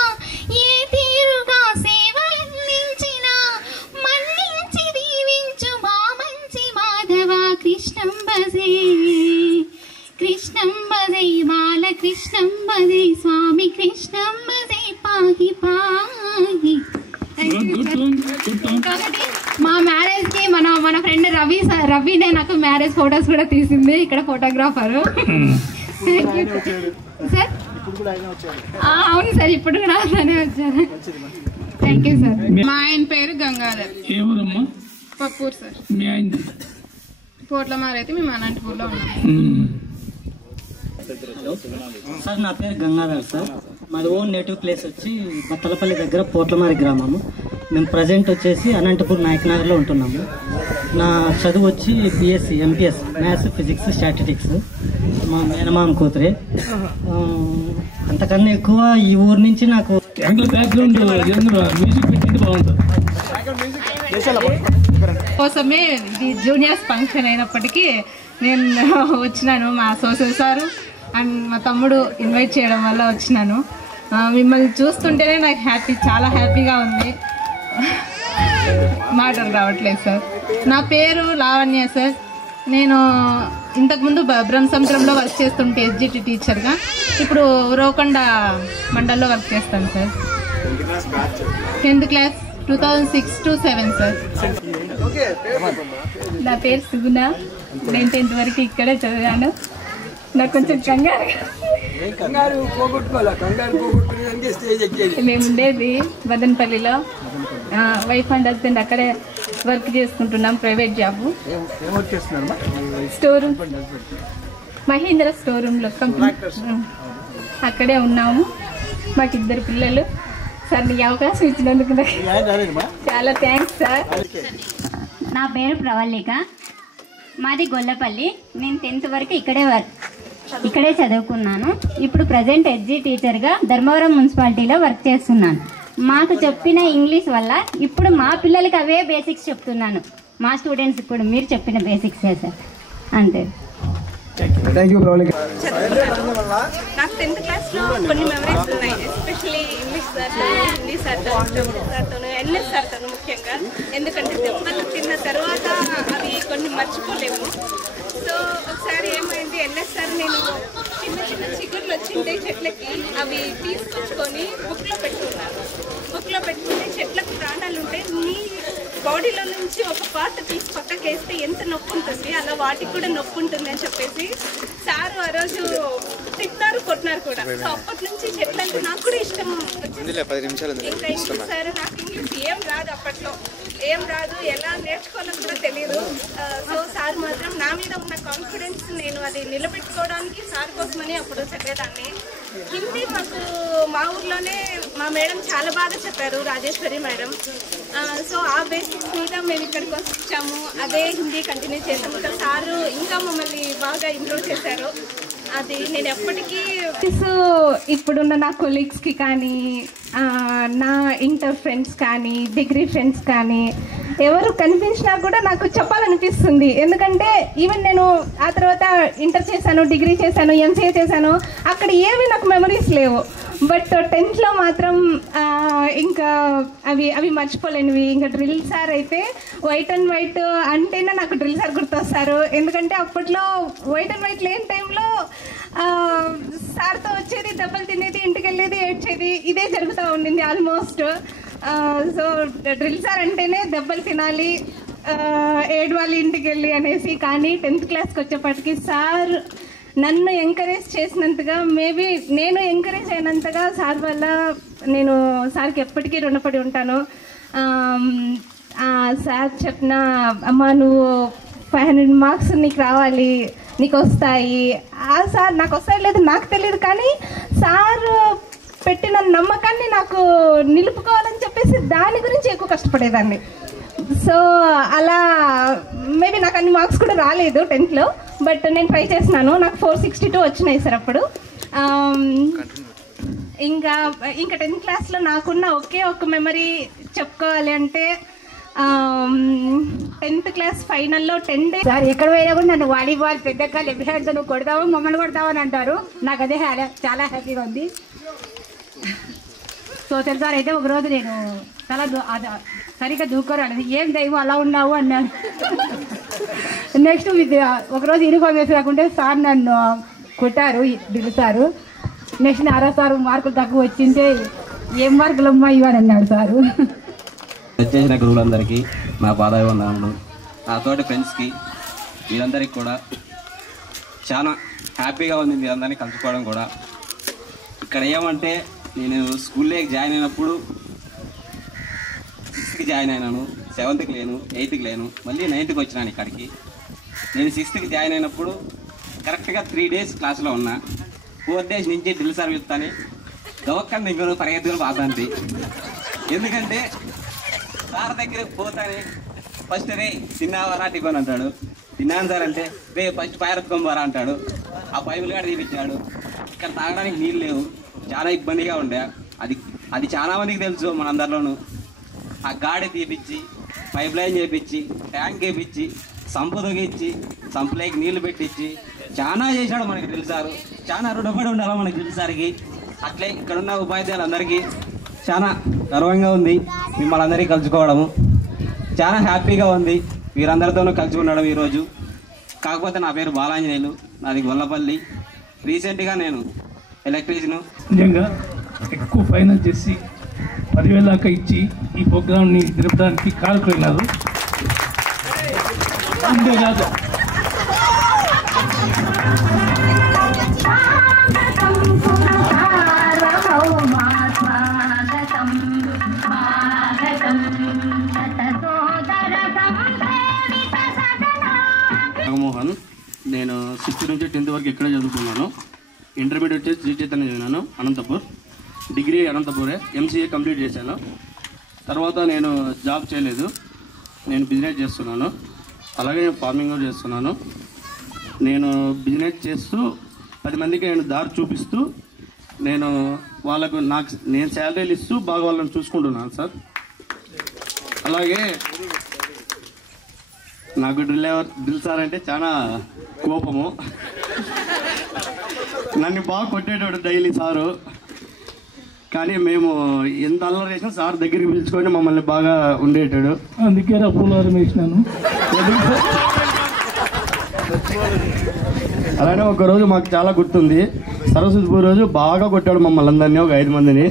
ఏ తీరుగా సేవలందించినా మన్నించి దీవించు మా మంచి మాధవ కృష్ణంబదే కృష్ణంబదే బాలకృష్ణంబదే స్వామి కృష్ణంబదే పాహి పాహి. మా మ్యారేజ్ కి మన ఫ్రెండ్ రవినే నాకు మ్యారేజ్ ఫొటోస్ కూడా తీసింది ఇక్కడ ఫోటోగ్రాఫర్. సార్ అవును సార్, ఇప్పుడు కూడా అతనే వచ్చారు. Thank you sir. మా ఆయన పేరు గంగాధర్. పప్పూర్ సార్. పోట్లమార్ అయితే మేము అనంతపూర్లో ఉన్నాం. సార్ నా పేరు గంగాధర్ సార్. మాది ఓన్ నేటివ్ ప్లేస్ వచ్చి బత్తలపల్లి దగ్గర పోట్లమారి గ్రామము. మేము ప్రజెంట్ వచ్చేసి అనంతపూర్ నాయకనగర్లో ఉంటున్నాము. నా చదువు వచ్చి BSc MPS maths physics statistics. మా మేనమామ కూతురే. అంతకన్నా ఎక్కువ ఈ ఊరు నుంచి నాకు కోసమే జూనియర్స్ ఫంక్షన్ అయినప్పటికీ నేను వచ్చినాను. మా సోషల్ సారు అండ్ మా తమ్ముడు ఇన్వైట్ చేయడం వల్ల వచ్చినాను. మిమ్మల్ని చూస్తుంటేనే నాకు చాలా హ్యాపీగా ఉంది. మాటలు రావట్లేదు సార్. నా పేరు లావణ్య సార్. నేను ఇంతకుముందు బ్రహ్మసముద్రంలో వర్క్ చేస్తుంటే SGT టీచర్గా, ఇప్పుడు రోకొండ మండల్లో వర్క్ చేస్తాను sir. 10th class 2006 to 7 sir. నా పేరు సుగుణ. నేను 10th వరకు ఇక్కడే చదివాను. నాకు కొంచెం మేము ఉండేది బదన్పల్లిలో. వైఫ్ అండ్ హస్బెండ్ అక్కడే వర్క్ చేసుకుంటున్నాం, private job. Store room, Mahindra store రూమ్లో కంపెనీ, అక్కడే ఉన్నాము. మాకు 2 పిల్లలు. సార్ ఈ అవకాశం ఇచ్చినందుకు చాలా థ్యాంక్స్ సార్. నా పేరు ప్రవళిక, మాది గొల్లపల్లి. నేను 10th వరకు ఇక్కడే చదువుకున్నాను. ఇప్పుడు ప్రజెంట్ ఎడ్జీ టీచర్గా ధర్మవరం మున్సిపాలిటీలో వర్క్ చేస్తున్నాను. మాకు చెప్పిన ఇంగ్లీష్ వల్ల ఇప్పుడు మా పిల్లలకి అవే బేసిక్స్ చెప్తున్నాను. మా స్టూడెంట్స్ ఇప్పుడు మీరు చెప్పిన బేసిక్సే సార్, అంతే. Thank you Pravalika. నాకు 10th క్లాస్లో కొన్ని మెమరీస్ ఉన్నాయి. ఎస్పెషల్లీ ఇంగ్లీష్ సార్తో, హిందీ సార్తో, సార్తోను, ఎన్ఎస్ సార్తోను ముఖ్యంగా. ఎందుకంటే దెబ్బలు తిన్న తర్వాత అవి కొన్ని మర్చిపోలేము. సో ఒకసారి ఏమైంది, ఎన్ఎస్ సార్ నేను చిన్న చిన్న చిగుర్లు వచ్చిండే చెట్లకి అవి తీసుకొచ్చుకొని బుక్లో పెట్టుకున్నాను. బుక్లో పెట్టుకుంటే చెట్లకు ప్రాణాలు ఉంటాయి, నీ బాడీలో నుంచి ఒక పార్ట్ తీసి పక్కకి వేస్తే ఎంత నొప్పి ఉంటుంది, అలా వాటికి కూడా నొప్పి ఉంటుంది అని చెప్పేసి సార్ ఆ రోజు తిట్టారు, కొట్టినారు కూడా. సో అప్పటి నుంచి చెట్లంటే నాకు కూడా ఇష్టం వచ్చింది. ఇంకా ఇంగ్లీష్ సార్, నాకు ఇంగ్లీష్ ఏం రాదు, అప్పట్లో ఏం రాదు, ఎలా నేర్చుకోవాలని కూడా తెలియదు. సో సార్ మాత్రం నా మీద ఉన్న కాన్ఫిడెన్స్ నేను అది నిలబెట్టుకోవడానికి సార్ కోసమని అప్పుడు చెప్పేదాన్ని. హిందీ మాకు మా ఊర్లోనే మా మేడం చాలా బాగా చెప్పారు, రాజేశ్వరి మేడం. సో ఆ బేసిక్స్ మీద మేము ఇక్కడికి వచ్చాము, అదే హిందీ కంటిన్యూ చేసాము. ఇక్కడ సారు ఇంకా మమ్మల్ని బాగా ఇంప్రూవ్ చేశారు. అది నేను ఎప్పటికీ ఇప్పుడున్న నా కొలీగ్స్కి కానీ, నా ఇంటర్ ఫ్రెండ్స్ కానీ, డిగ్రీ ఫ్రెండ్స్ కానీ ఎవరు కనిపించినా కూడా నాకు చెప్పాలనిపిస్తుంది. ఎందుకంటే ఈవెన్ నేను ఆ తర్వాత ఇంటర్ చేశాను, డిగ్రీ చేశాను, ఎంసీఏ చేశాను, అక్కడ ఏవి నాకు మెమరీస్ లేవు. బట్ 10thలో మాత్రం ఇంకా అవి మర్చిపోలేనివి. ఇంకా డ్రిల్ సార్ అయితే వైట్ అండ్ వైట్ అంటేనే నాకు డ్రిల్ సార్ గుర్తొస్తారు. ఎందుకంటే అప్పట్లో వైట్ అండ్ వైట్ లేని టైంలో సార్తో వచ్చేది, దెబ్బలు తినేది, ఇంటికి వెళ్ళేది, ఏడ్చేది, ఇదే జరుగుతూ ఉండింది ఆల్మోస్ట్. సో డ్రిల్ సార్ అంటేనే దెబ్బలు తినాలి, ఏడవాలి ఇంటికి వెళ్ళి అనేసి. కానీ 10th క్లాస్కి వచ్చేప్పటికి సార్ నన్ను ఎంకరేజ్ చేసినంతగా, మేబీ నేను ఎంకరేజ్ అయినంతగా సార్ వల్ల నేను సార్కి ఎప్పటికీ రుణపడి ఉంటాను. సార్ చెప్పిన, అమ్మ నువ్వు 500 మార్క్స్ నీకు రావాలి, నీకు వస్తాయి. ఆ సార్ నాకు వస్తాయి లేదు నాకు తెలియదు, కానీ సార్ పెట్టిన నమ్మకాన్ని నాకు నిలుపుకోవాలని చెప్పేసి దాని గురించి ఎక్కువ కష్టపడేదాన్ని. సో అలా మేబీ నాకు అన్ని మార్క్స్ కూడా రాలేదు 10thలో, బట్ నేను ట్రై చేసినాను. నాకు 462 వచ్చినాయి సార్ అప్పుడు. ఇంకా 10th క్లాస్లో నాకున్న ఒకే ఒక మెమరీ చెప్పుకోవాలి అంటే, 10th క్లాస్ ఫైనల్లో 10 days సార్ ఎక్కడ పోయినా కూడా నన్ను వాలీబాల్ పెద్దగా లెఫ్ట్ హ్యాండ్తో నువ్వు కొడతావు, మమ్మల్ని కొడతావు అని అంటారు. నాకు అదే చాలా హ్యాపీగా ఉంది. సోషల్ సార్ అయితే ఒకరోజు నేను చాలా సరిగ్గా దూకోరాలేదు, ఏం దైవం అలా ఉన్నావు అన్నాను. నెక్స్ట్ ఒకరోజు యూనిఫామ్ వేసి రాకుంటే సార్ నన్ను కొట్టారు, దిగుతారు. నెక్స్ట్ నారా సార్ మార్కులు తక్కువ వచ్చింటే ఏం మార్కులు అమ్మా ఇవ్వని అన్నాడు సారు. వచ్చేసిన గురువులందరికీ నా పాదాభివందనములు. నా తోటి ఫ్రెండ్స్కి మీరందరికీ కూడా చాలా హ్యాపీగా ఉంది మీరందరినీ కలుసుకోవడం కూడా. ఇక్కడ ఏమంటే నేను స్కూల్లోకి జాయిన్ అయినప్పుడు 6th జాయిన్ అయినాను, 7th లేను, 8th లేను, మళ్ళీ 9th వచ్చినాను ఇక్కడికి. నేను 6th జాయిన్ అయినప్పుడు కరెక్ట్గా 3 days క్లాస్లో ఉన్నా. 4th days నుంచి డ్రిల్ సార్ వెళ్తాను దొక్కని దగ్గర పరిగెత్తుకుని పాతాంది. ఎందుకంటే సార్ దగ్గరికి పోతానే ఫస్ట్ రే తిన్నావరా టిఫన్ అంటాడు. తిన్నాను సార్ అంటే రే ఫస్ట్ పాయరత్తుకోమరా అంటాడు. ఆ పైపులు కూడా తీపిచ్చాడు. ఇక్కడ తాగడానికి నీళ్ళు లేవు, చాలా ఇబ్బందిగా ఉండే. అది చాలా మందికి తెలుసు మనందరిలోనూ. ఆ గాడి తీపిచ్చి, పైప్ లైన్ చేపించి, ట్యాంక్ వేపించి, సంపు తొగిచ్చి, సంపులోకి నీళ్లు పెట్టించి చాలా చేశాడు మనకి డ్రిల్ సారు. చాలా రుణపడి ఉండాలి మనకి డ్రిల్ సార్కి. అట్లే ఇక్కడున్న ఉపాధ్యాయులందరికీ చాలా గర్వంగా ఉంది మిమ్మల్ని అందరికీ కలుసుకోవడము. చాలా హ్యాపీగా ఉంది వీరందరితోనూ కలిసి ఉండడం ఈరోజు. కాకపోతే నా పేరు బాలాంజనేయులు, నాది గొల్లపల్లి. రీసెంట్గా నేను ఎలక్ట్రీషియన్. నిజంగా ఎక్కువ ఫైనల్ చేసి 10,000 దాకా ఇచ్చి ఈ ప్రోగ్రామ్ని జరపడానికి కాలుపోయినారు. అంతేకాదు నాగమోహన్. నేను 6th నుంచి 10th వరకు ఇక్కడే చదువుకున్నాను. ఇంటర్మీడియట్ వచ్చేసి శ్రీ చైతన్య చదివాను అనంతపూర్. డిగ్రీ అనంతపూరే. ఎంసీఏ కంప్లీట్ చేశాను. తర్వాత నేను జాబ్ చేయలేదు, నేను బిజినెస్ చేస్తున్నాను. అలాగే నేను ఫార్మింగ్ కూడా చేస్తున్నాను. నేను బిజినెస్ చేస్తూ 10 మందికి నేను దారి చూపిస్తూ నేను వాళ్ళకు నేను శాలరీలు ఇస్తూ బాగా వాళ్ళని చూసుకుంటున్నాను సార్. అలాగే నాకు డ్రిల్ సార్ అంటే చాలా కోపము. నన్ను బాగా కొట్టేటోడు డైలీ సారు. కానీ మేము ఎంత అల్లరి చేసినా సార్ దగ్గరికి పిలుచుకొని మమ్మల్ని బాగా ఉండేటాడు. అందుకే పూలవరం వేసినాను. అలానే ఒకరోజు మాకు చాలా గుర్తుంది. సరస్వతి పూజ రోజు బాగా కొట్టాడు మమ్మల్ని అందరినీ, ఒక 5 మందిని.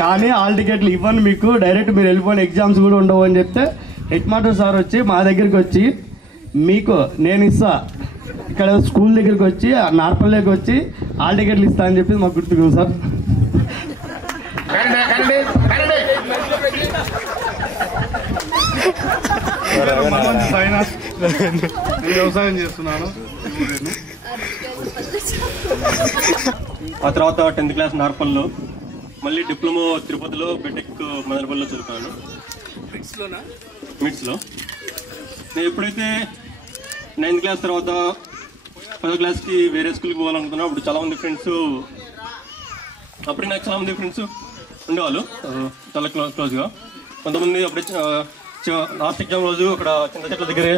కానీ హాల్ టికెట్లు ఇవ్వను మీకు, డైరెక్ట్ మీరు వెళ్ళిపోయిన ఎగ్జామ్స్ కూడా ఉండవు అని చెప్తే హెడ్ మాస్టర్ సార్ వచ్చి మా దగ్గరికి వచ్చి మీకు నేను ఇస్తా, ఇక్కడ స్కూల్ దగ్గరికి వచ్చి నార్పల్లికి వచ్చి హాల్ టికెట్లు ఇస్తా అని చెప్పి మాకు గుర్తుకు సార్. వ్యవసాయం చేస్తున్నాను. ఆ తర్వాత 10th క్లాస్ నార్పల్లో, మళ్ళీ డిప్లొమా తిరుపతిలో, బీటెక్ మదనపల్లిలో చదువుతాను. మిడ్స్లో నేను ఎప్పుడైతే 9th క్లాస్ తర్వాత 10th క్లాస్కి వేరే స్కూల్కి పోవాలనుకున్నా, అప్పుడు చాలామంది ఫ్రెండ్స్, అప్పుడు నాకు చాలామంది ఫ్రెండ్స్ ఉండేవాళ్ళు చాలా క్లోజ్గా. కొంతమంది అప్పుడే లాస్ట్ ఎగ్జామ్ రోజు అక్కడ చిన్న చెట్ల దగ్గరే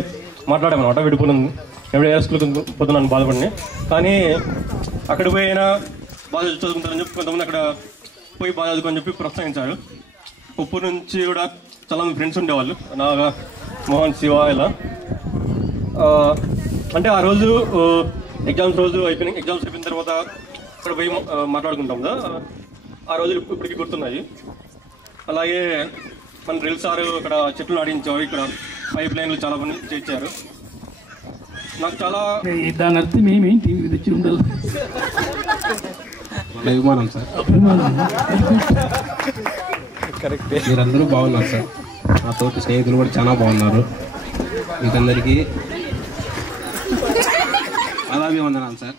మాట్లాడామన్నమాట, విడిపోయింది ఎప్పుడు ఏ స్కూల్కి పోతున్నాను బాధపడి. కానీ అక్కడ పోయినా బాగా చదువుకుంటారని చెప్పి కొంతమంది అక్కడ పోయి బాగా చదువుకొని చెప్పి ప్రోత్సహించారు. ఉప్పు నుంచి కూడా చాలామంది ఫ్రెండ్స్ ఉండేవాళ్ళు, నాగా, మోహన్, శివ ఇలా. అంటే ఆ రోజు ఎగ్జామ్స్ అయిపోయిన తర్వాత అక్కడ పోయి మాట్లాడుకుంటాం కదా, ఆ రోజులు ఇప్పటికీ గుర్తున్నాయి. అలాగే మన డ్రిల్ సారు ఇక్కడ చెట్లు నాటించారు, ఇక్కడ పైప్ లైన్లు చాలా పని చేయించారు. నాకు చాలా దాని అర్థం ఏమేంటి తెచ్చి ఉండదు. అభిమానం సార్. కరెక్ట్. మీరందరూ బాగున్నారు సార్. నా తోటి స్నేహితులు కూడా చాలా బాగున్నారు. మీకందరికీ నారాభివందనాలు సార్.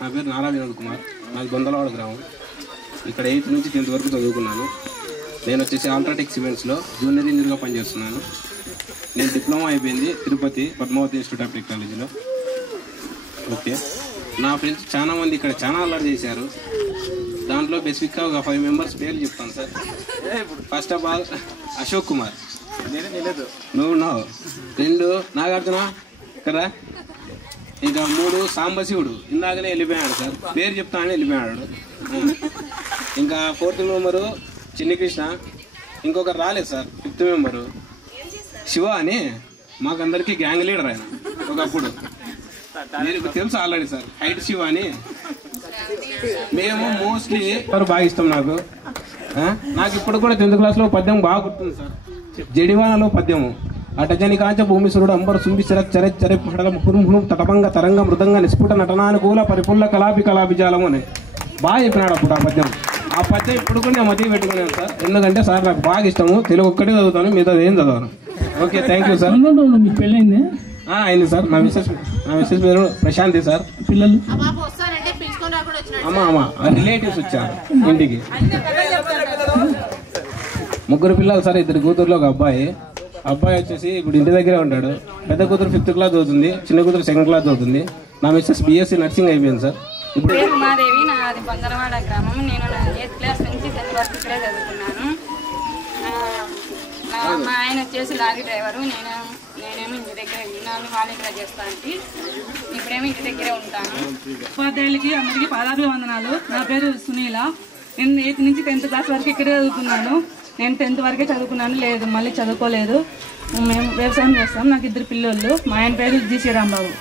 నా పేరు నారా వినోద్ కుమార్. నాకు గొందలవాడ గ్రామం. ఇక్కడ 8th నుంచి 10th వరకు చదువుకున్నాను. నేను వచ్చేసి ఆల్ట్రాటెక్ సిమెంట్స్లో జూనియర్ ఇంజనీర్గా పనిచేస్తున్నాను. నేను డిప్లొమా అయిపోయింది తిరుపతి పద్మావతి ఇన్స్టిట్యూట్ ఆఫ్ టెక్నాలజీలో. ఓకే. నా ఫ్రెండ్స్ చాలా మంది ఇక్కడ చాలా అల్లరి చేశారు. దాంట్లో బేసిక్గా ఒక 5 మెంబర్స్ పేర్లు చెప్తాను sir. First of all Ashok Kumar, నువ్వు 2 నాగార్జున కదా, ఇంకా 3 సాంబశివుడు, ఇందాకనే వెళ్ళిపోయాడు సార్, పేరు చెప్తానని వెళ్ళిపోయాడు. ఇంకా 4th మెంబరు చిన్ని కృష్ణ, ఇంకొకరు రాలేదు సార్. 5th మెంబరు శివ అని, మాకందరికీ గ్యాంగ్ లీడర్ ఆయన ఒకప్పుడు, మీకు తెలుసు ఆల్రెడీ సార్. హైట్ శివ అని. మేము మోస్ట్లీ బాగా ఇష్టం నాకు. ఇప్పుడు కూడా 10th క్లాస్లో పద్యం బాగా గుర్తుంది సార్. జడివానలో పద్యము, అటజని కాంచ భూమిసురుడు అంబరు సుంబిచర చర చర పడల హురుహురు తటపంగ తరంగ మృదంగ నిస్ఫుట నటనానుకూల పరిపుల్ల కలాపి జాలము అని బాగా చెప్పినాడు అప్పుడు ఆ పద్యం. ఆ పద్యం ఇప్పుడు కూడా నేను మధ్య పెట్టుకున్నాను సార్. ఎందుకంటే సార్ నాకు బాగా ఇష్టము. తెలుగు ఒక్కటే చదువుతాను, మిగతా ఏం చదవను. Okay, thank you sir. మీకు పెళ్ళైంది? అయింది సార్. నా మిస్సెస్ పేరు ప్రశాంతి సార్. పిల్లలు అమ్మా రిలేటివ్స్ వచ్చారు ఇంటికి. 3 పిల్లలు సార్. 2 కూతుర్లో ఒక అబ్బాయి. అబ్బాయి వచ్చేసి ఇప్పుడు ఇంటి దగ్గరే ఉంటాడు. పెద్ద కూతురు 5th క్లాస్ చదువుతుంది, చిన్న కూతురు 2nd క్లాస్ చదువుతుంది. నా మిస్సెస్ BSc నర్సింగ్ అయిపోయింది సార్. ఇప్పుడు ఉమాదేవి, నాది బొందలవాడ గ్రామం. నేను 8th క్లాస్ నుంచి 10th వరకు ఇక్కడే చదువుతున్నాను. మా ఆయన వచ్చేసి లారీ డ్రైవరు, నేనేమో ఇంటి దగ్గర ఉన్నాను. వాళ్ళు ఇక్కడ చేస్తానికి ఇప్పుడేమో ఇంటి దగ్గరే ఉంటాను. ఉపాధ్యాయులకి అందరికీ పాదాభివందనాలు. నా పేరు సునీల. నేను 8th నుంచి 10th క్లాస్ వరకు ఇక్కడే చదువుతున్నాను. నేను 10th వరకే చదువుకున్నాను, లేదు మళ్ళీ చదువుకోలేదు. మేము వ్యవసాయం చేస్తాం. నాకు 2 పిల్లలు. మా ఆయన పేరు జి శ్రీరాంబాబు.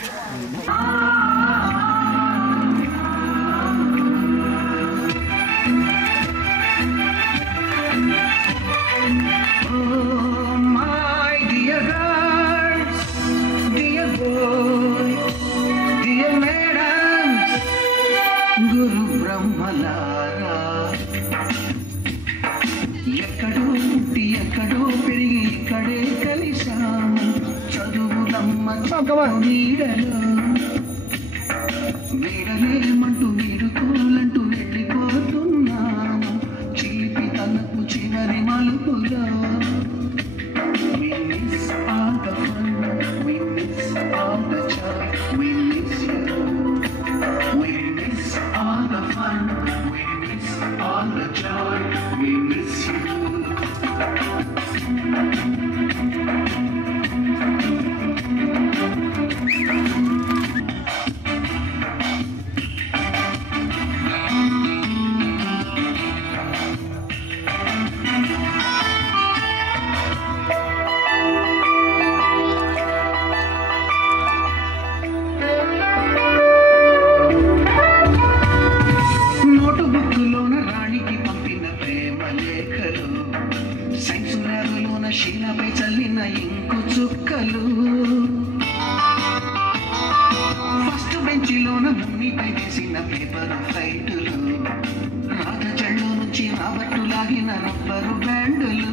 నీడలో వీడలేమంటూ వీడుకోలంటూ వెళ్ళిపోతున్నాము చిలిపి తనకు చివరి మలుపులో We miss all the fun, we miss all the joy, we miss you. We miss all the fun, we miss all the joy, we miss you. Note బుక్కులోన రాణికి పంపిన ప్రేమ లేఖలు సైన్సు ల్యాబులోన శీలపై చల్లిన ఇంకు చుక్కలు ఫస్ట్ బెంచిలోన మున్నిపై వేసిన పేపరు ఫ్లైటులు రాజచళ్ళు నుంచి రాబట్టు లాగిన rubber బ్యాండులు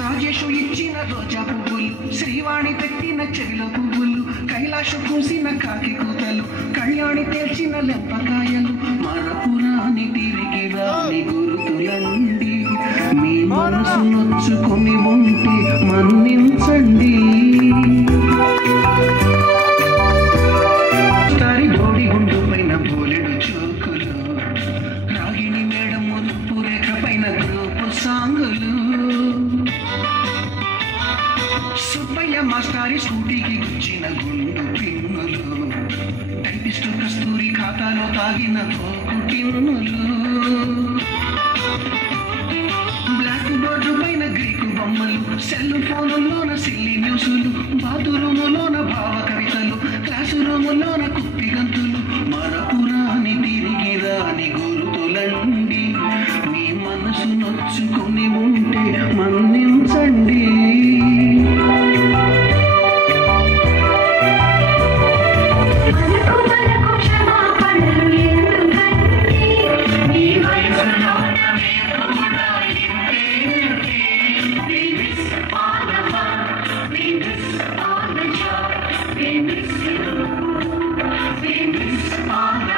Rajesh ఇచ్చిన రోజా పువ్వులు శ్రీవాణి పెట్టిన చెవిల పువ్వులు కైలాషు కూసిన కాకి కూతలు కళ్యాణి తేల్చిన లెంపకాయలు మరపురాని తిరిగి రాని గురుతులండి మీ మనసు నొచ్చుకొని ఉంటే మన్నించండి బోడి గుండు పైన బోలెడు చూకులు రాగిణి మేడం మురుపు రేఖ పైన గ్రూపు సాంగులు సుబ్బయ్య మాస్టారి స్కూటీకి గుచ్చిన గుండు పిన్నులు టైపిస్టు కస్తూరి ఖాతాలో తాగిన తోకు టిన్నులు బ్లాక్ బోర్డు పైన గ్రీకు బొమ్మలు సెల్ ఫోనుల్లోన సిల్లి న్యూసులు బాతురూములోన భావ కవితలు క్లాసు రూములోన కుప్పి గంతులు మరపురాని తిరిగి రాని గురుతులండి మీ మనసు నొచ్చుకొని ఉంటే మన్నించండి We miss all the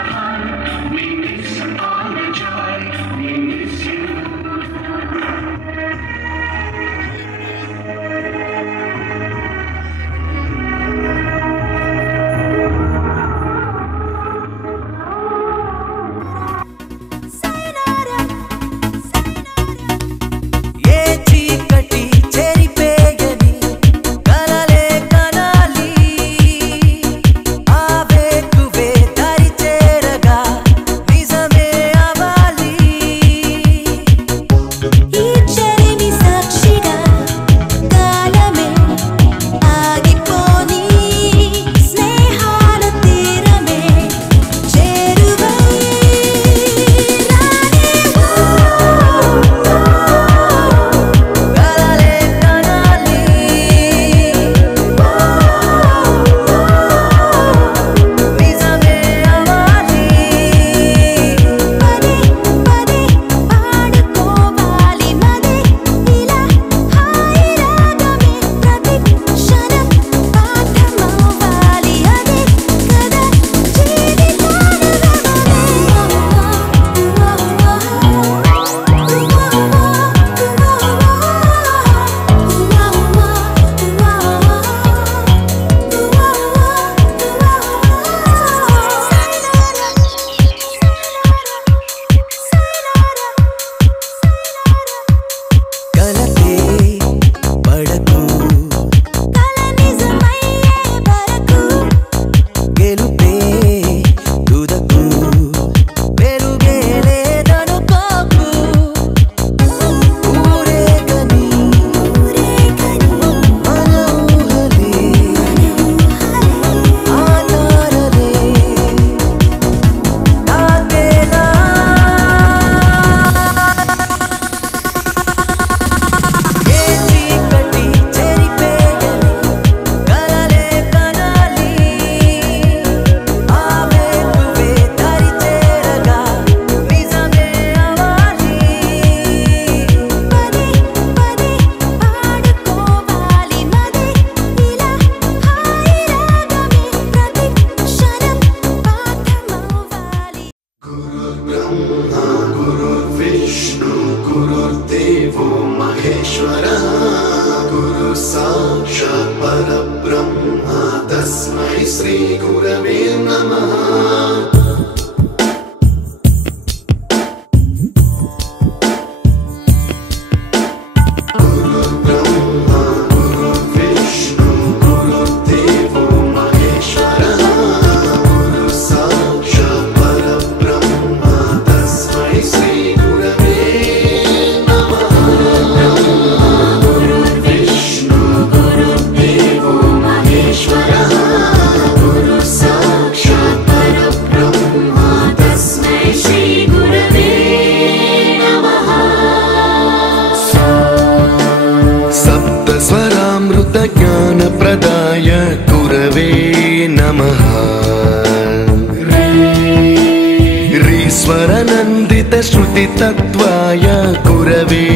स्वरनन्दित श्रुतितत्त्वाय गुरवे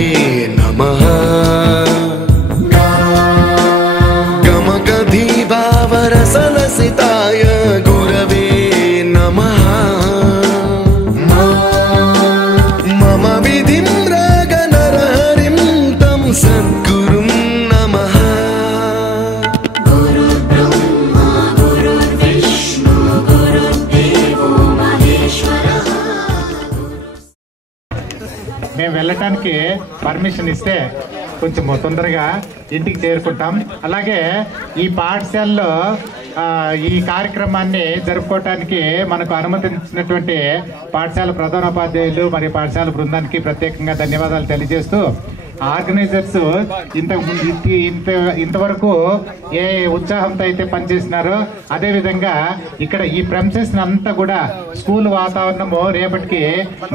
नमः गमगधीभावरसलसिताय गुरवे नमः मम विधिं रागनरहरिं तं सद्गुरुं नमः गुरुर्ब्रह्मा गुरुर्विष्णु गुरुर्देवो महेश्वरः మేము వెళ్ళటానికి పర్మిషన్ ఇస్తే కొంచెం తొందరగా ఇంటికి చేరుకుంటాం. అలాగే ఈ పాఠశాలలో ఈ కార్యక్రమాన్ని జరుపుకోవటానికి మనకు అనుమతించినటువంటి పాఠశాల ప్రధానోపాధ్యాయులు మరియు పాఠశాల బృందానికి ప్రత్యేకంగా ధన్యవాదాలు తెలియజేస్తూ ఆర్గనైజర్స్ ఇంతవరకు ఏ ఉత్సాహంతో అయితే పనిచేసినారో అదేవిధంగా ఇక్కడ ఈ ప్రెమిసెస్ అంతా కూడా స్కూల్ వాతావరణము రేపటికి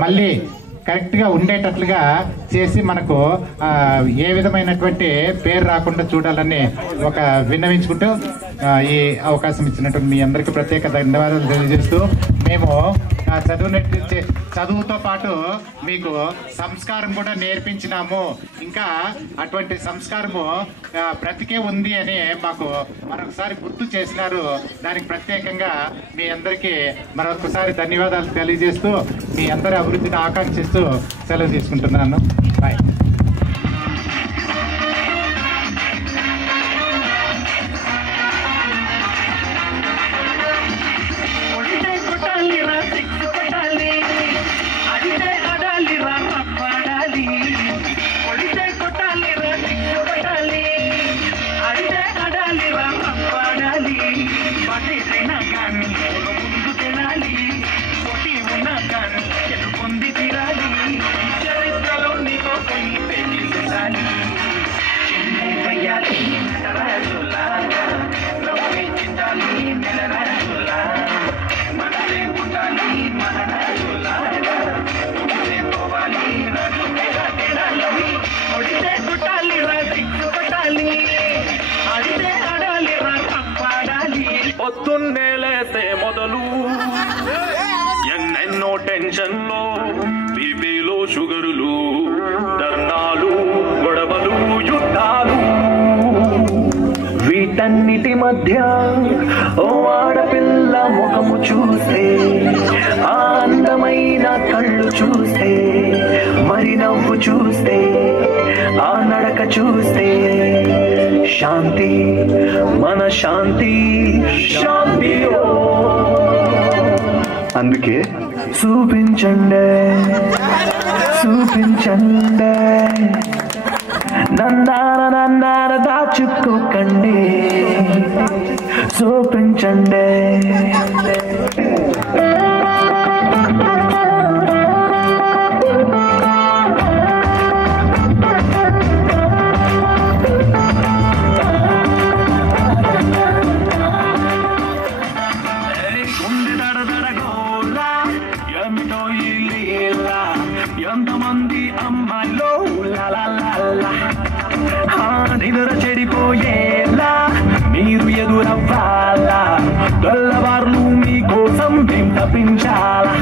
మళ్ళీ కరెక్ట్గా ఉండేటట్లుగా చేసి మనకు ఏ విధమైనటువంటి పేరు రాకుండా చూడాలని ఒక విన్నవించుకుంటూ ఈ అవకాశం ఇచ్చినటువంటి మీ అందరికీ ప్రత్యేక ధన్యవాదాలు తెలియజేస్తూ మేము చదువుతో పాటు మీకు సంస్కారం కూడా నేర్పించినాము, ఇంకా అటువంటి సంస్కారము బ్రతికే ఉంది అని మాకు మరొకసారి గుర్తు చేసినారు. దానికి ప్రత్యేకంగా మీ అందరికీ మరొకసారి ధన్యవాదాలు తెలియజేస్తూ మీ అందరి అభివృద్ధిని ఆకాంక్షిస్తూ సెలవు తీసుకుంటున్నాను. బాయ్. పొద్దున్నేలేస్తే మొదలు ఎన్నెన్నో టెన్షన్లో, బీపీలో షుగరులు, ధర్నాలు, గొడవలు, యుద్ధాలు, వీటన్నిటి మధ్య ఓ ఆడపిల్ల ముఖము చూస్తే, ఆ అందమైన కళ్ళు చూస్తే, మరి నవ్వు చూస్తే, ఆ నడక చూస్తే శాంతి, మన శాంతి శాంతి. అందుకే చూపించండి చూపించండి, నన్నార దాచుకోకండి, చూపించండి. ఎంతమంది అమ్మాయిలో నిద్ర చెడిపోయేలా మీరు ఎదురవ్వాలా, తెల్లవార్లు మీకోసం మేము తప్పించాలా.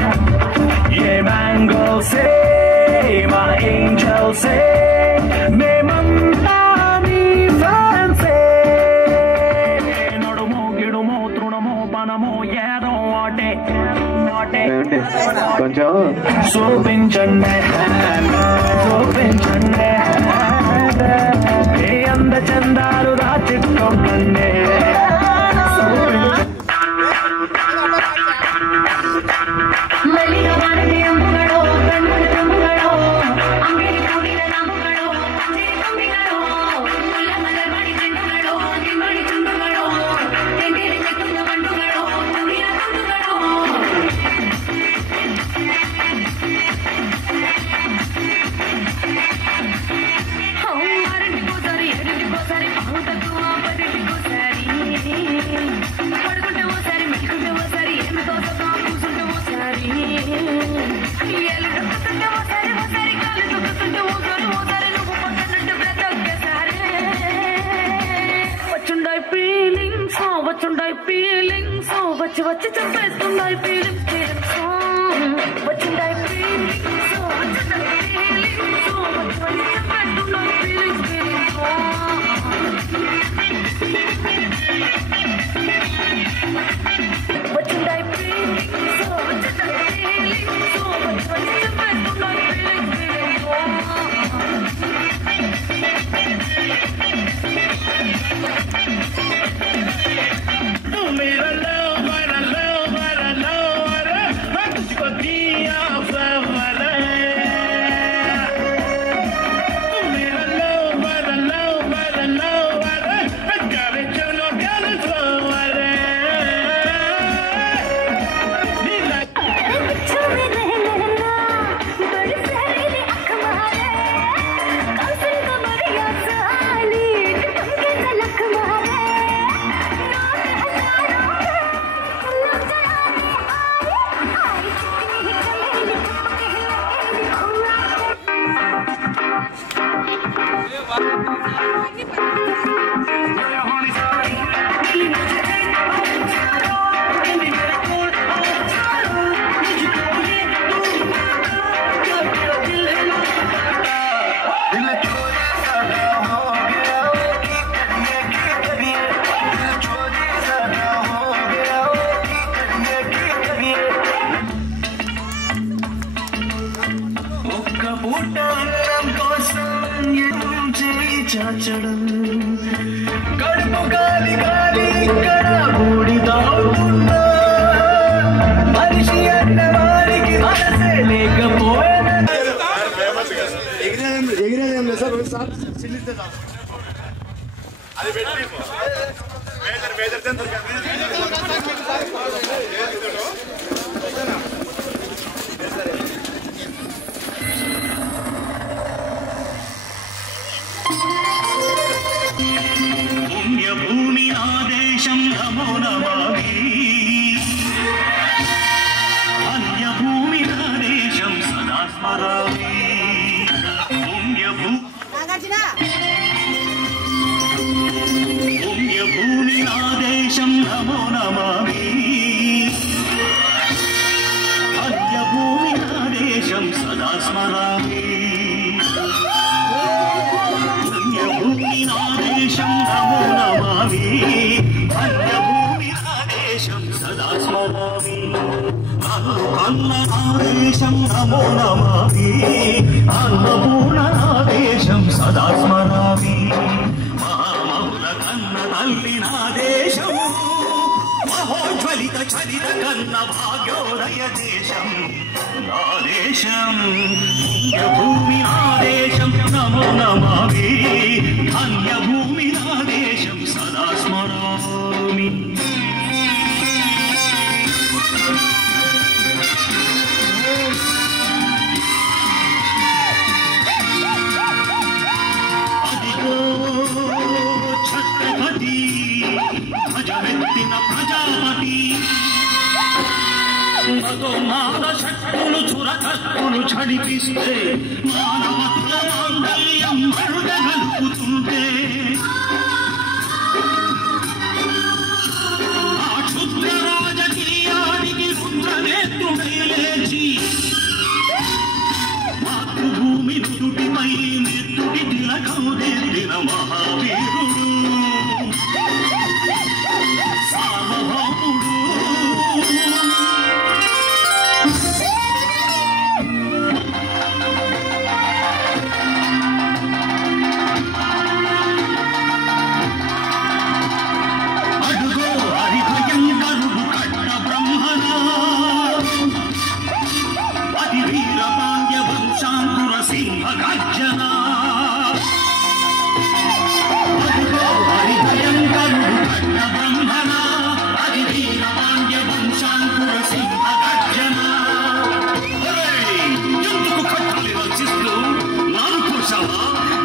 ఏ మ్యాంగోసే మా ఏంజల్సే, మేమంతా మీ ఫ్యాన్సే. నడుమో గిడుమో తృణమో పనమో ఏదో వాటే కొంచెం చూపించండి చూపించండి, ఏ అంద చందాలు దాచుకోకండి. వచ్చుండాయి ఫీలింగ్స్ వచ్చి చెప్పేస్తున్నాయి ఫీలింగ్స్. చాచడం కడుపు గాలి గాలి ఇక్కడ బూడిదవుతున్నా మనిషి అన్న వారికి మనసే లేకపోయినా ఎగిరేదేం లేదు సార్ సార్ చిల్లితే అది పెట్టి మేజర్ పుణ్యభూమి ఆదేశం నమో నమామి అన్యభూమి ఆదేశం సదా స్మరామి పుణ్యభూమి ఆదేశం నమో నమామి అన్యభూమి ఆదేశం సదా స్మరామి పుణ్యభూమినాదేశం నమో నమామి అన్యభూమినాదేశం సదా స్మరామి అన్నదాదేశం నమో నమామి అన్నపూర్ణాదేశం సదా స్మరామి మహామౌల కన్న తల్లినాదేశం మహోజ్వలిత చరిత కన్న భాగ్యోదయ దేశం నాదేశం పుణ్యభూమినాదేశం నమో నమామి అన్యభూమినాదేశం సదా స్మరామి అదిగో ఛత్రపతి భజమెత్తిన ప్రజాపతి మగోమాన శక్తులు చురకత్తులు చడిపిస్తే మానవత్వ మాంగళ్యం అడుగలుపుతుంటే ఆ క్షుద్ర రాజకీయానికి రుద్రనేత్రుడై లేచి మాతృభూమి నుదుటిపై నెత్తుడి తిలకం దిద్దిన మహావీరుడు సార్వభౌముడు అడుగో హరిభయంకరుడు కట్ట బ్రహ్మణ అతి వీర పాండ్య వంశాంకుర సింహ గర్జన అడుగో హరిభయంకరుడు కట్ట బ్రహ్మణ అతి వీర పాండ్య వంశాంకుర సింహ గర్జన ఎందుకు కట్టలు రచిస్తూ నాను కోసావా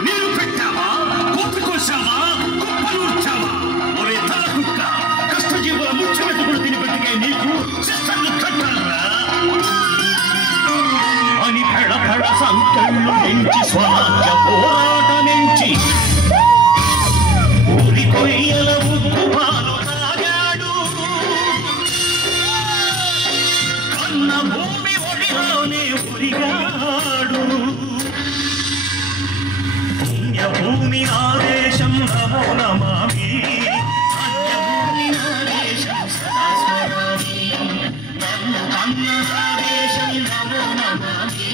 నీరు పెట్టావా కుప్పి కోసావా కుప్పలు వచ్చావా ఒరే తల కుక్క కష్టజీవుల ముచ్చమెట్టుకుడు తిని బతికే నీకు శిస్తలు కట్టాలరా అని పెడ పెడ సంఖ్యలు నుంచి స్వరాజ్య పోరాటమించి ఊరి కొయ్యల ఉప్పు పాలు తాగాడు కన్న భూమి ఎదిగాడు పుణ్యభూమి నాదేశం నమో నమామి అన్యభూమి నాదేశం సదా స్మరామి నన్ను కన్న నాదేశం నమో నమామి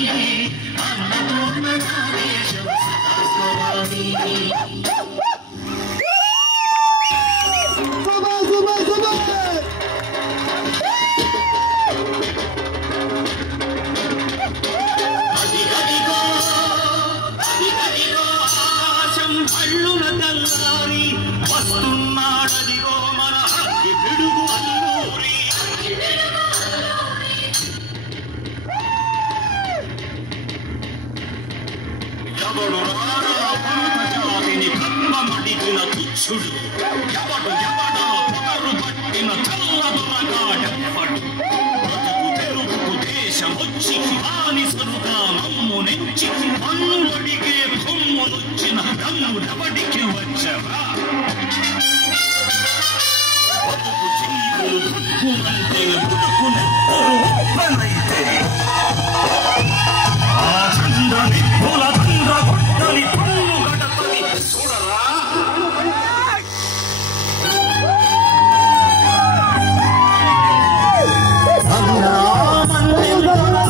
అన్నపూర్ణ నాదేశం సదా స్మరామి వస్తున్నాడదిగో మన హక్కి పిడుగు అల్లూరి ఎవడు రాడా జాతిని కమ్మమడిగిన తుచ్చుడు ఎవడు ఎవడా పొగరు పట్టిన చల్లదొరగాడెవ్వడు బతుకు తెరువుకు దేశమొచ్చి బానిసలుగా నమ్ము నెచ్చి అన్నుడిగే కొమ్మునొచ్చిన దమ్ముడెవడికి వచ్చవా బతుకు చీకులు దుక్కునంటే బుడుకునెత్తరు ఒప్పనైతే ఆ చంద్రని పుల చంద్ర గొడ్డలి పన్ను గడపని చూడరా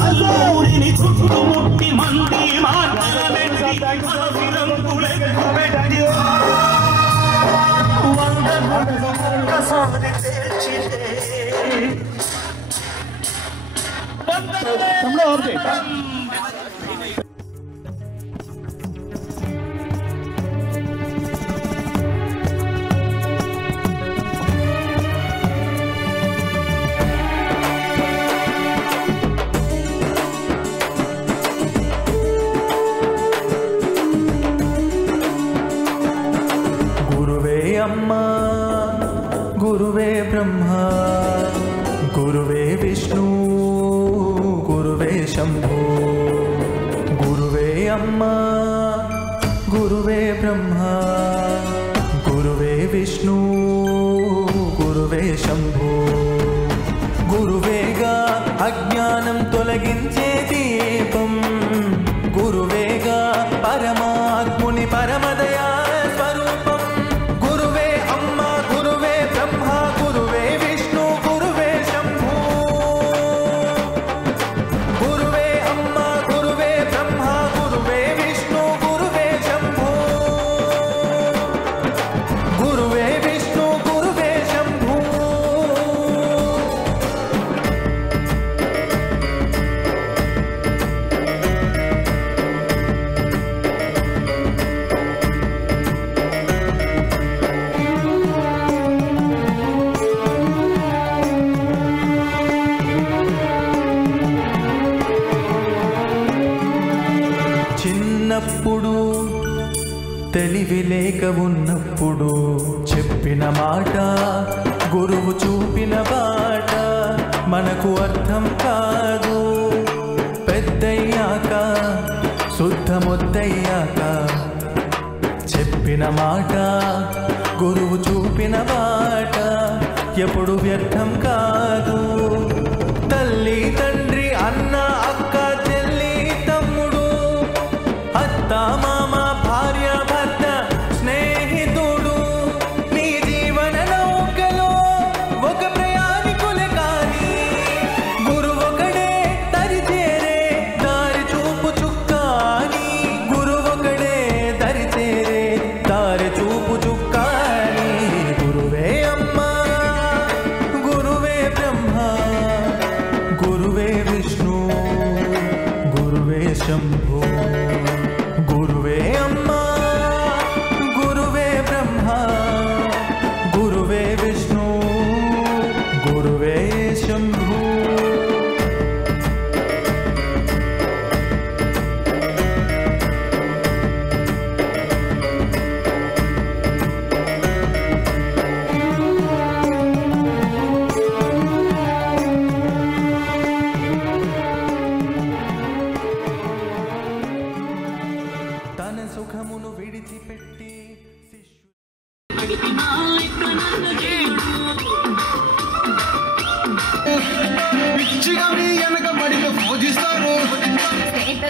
అల్లూరిని చుట్టుముట్టి మంది మాట్లాడబెట్టి మనసిరంగులెక్కు పెట్టి ఒక్కసారి తెచ్చితే अम्मा गुरुवे ब्रह्मा गुरुवे विष्णु गुरुवे शंभो गुरुवे अम्मा गुरुवे ब्रह्मा गुरुवे विष्णु गुरुवे शंभो गुरुवेगा अज्ञानं तोलगिंचे दीपं गुरुवेगा परमात्मुनि परमदया చిన్నప్పుడు తెలివి లేక ఉన్నప్పుడు చెప్పిన మాట గురువు చూపిన బాట మనకు అర్థం కాదు పెద్దయ్యాక శుద్ధమొద్దయ్యాక చెప్పిన మాట గురువు చూపిన బాట ఎప్పుడు వ్యర్థం కాదు తల్లి తండ్రి అన్న అక్క చెల్లి తమ్ముడు అత్త మామ భార్య భర్త స్నేహితుడు నీ జీవన నౌకలో ఒక ప్రయాణికులే కానీ గురువు ఒకడే దరి చేరే దారి చూపు చుక్కాని గురువు ఒకడే దరి చేరే దారి చూపు చుక్కాని గురువే అమ్మా గురువే బ్రహ్మ గురువే విష్ణు గురువే శంభో गुरुवे अम्मा गुरुवे ब्रह्मा गुरुवे विष्णु गुरुवे शंभु సుఖమును విడిచిపెట్టి పిచ్చిగా మీ వెనక పడితో పూజిస్తారు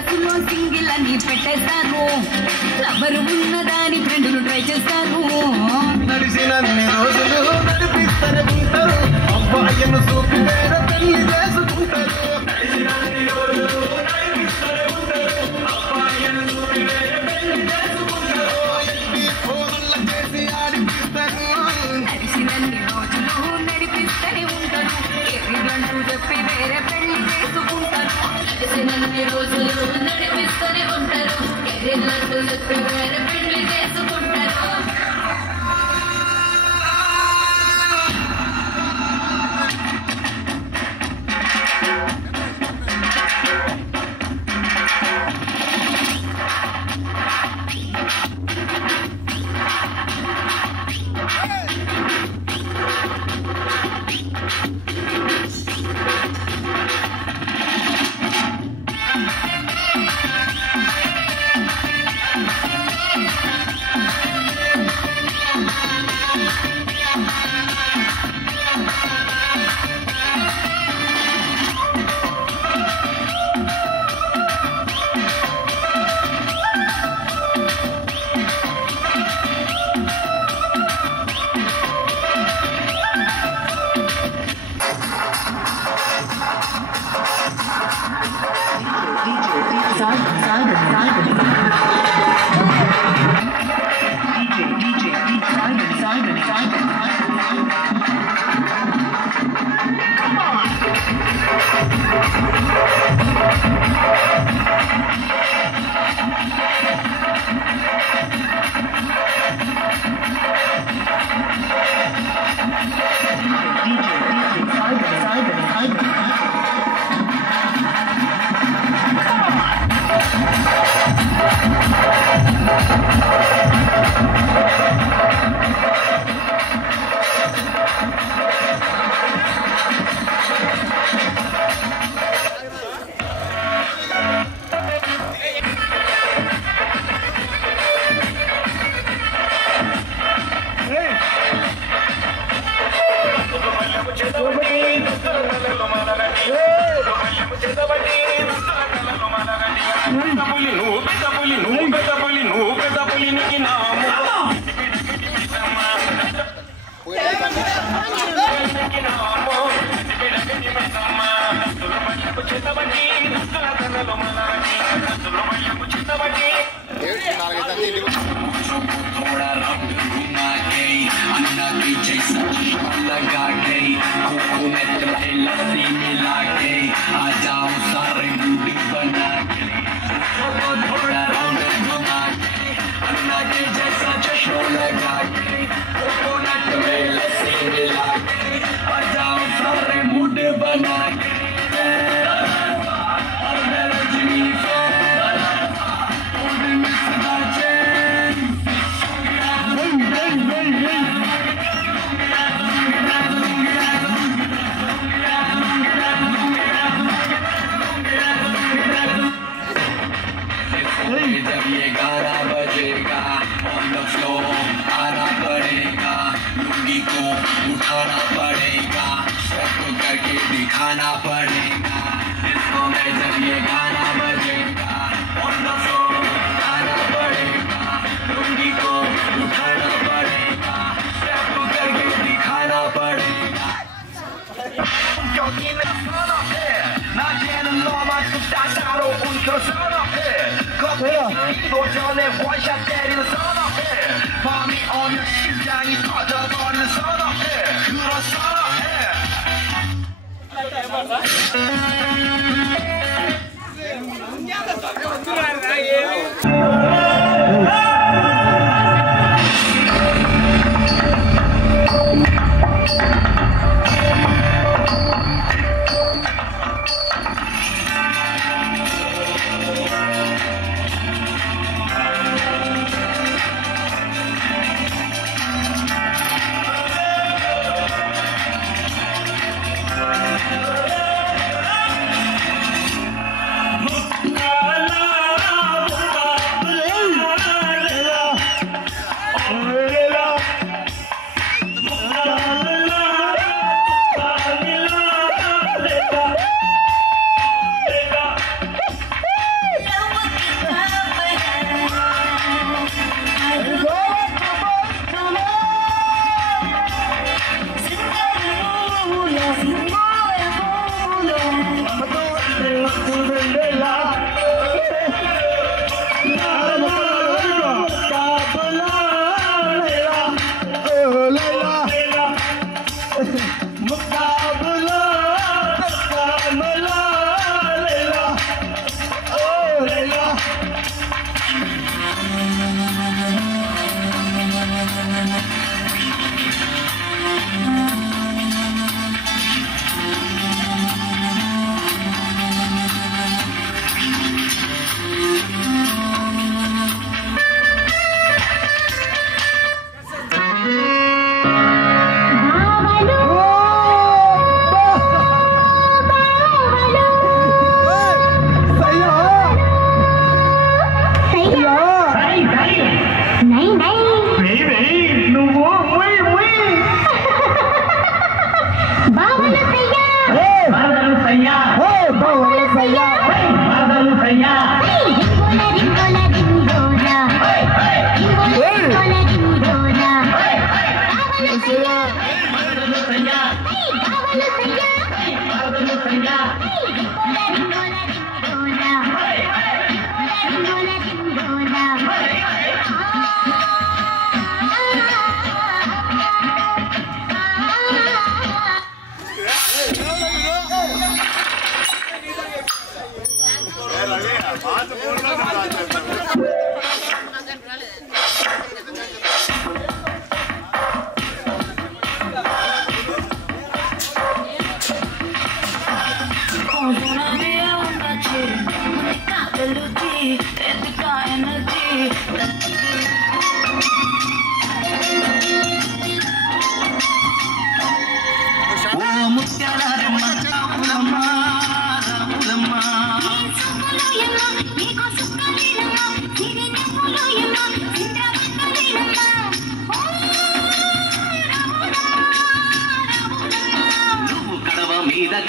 డ్రెస్సులో సింగిల్ అని పెట్టేస్తాను లవరు ఉన్నదాని ఫ్రెండ్ను ట్రై చేస్తాను నడిచినన్ని రోజులు నడిపిస్తూనే ఉంటారు అబ్బాయిను చూపి వేరే పెళ్లి చేసుకుంటారు నడిచినన్ని రోజులు నడిపిస్తూనే ఉంటారు ఎర్రిగంటూ చెప్పి వేరే పెళ్లి చేసుకుంటారు నడిచినన్ని రోజులు నడిపిస్తూనే ఉంటారు ఎర్రిగంటూ చెప్పి వేరే పెళ్లి చేసుకుంటారు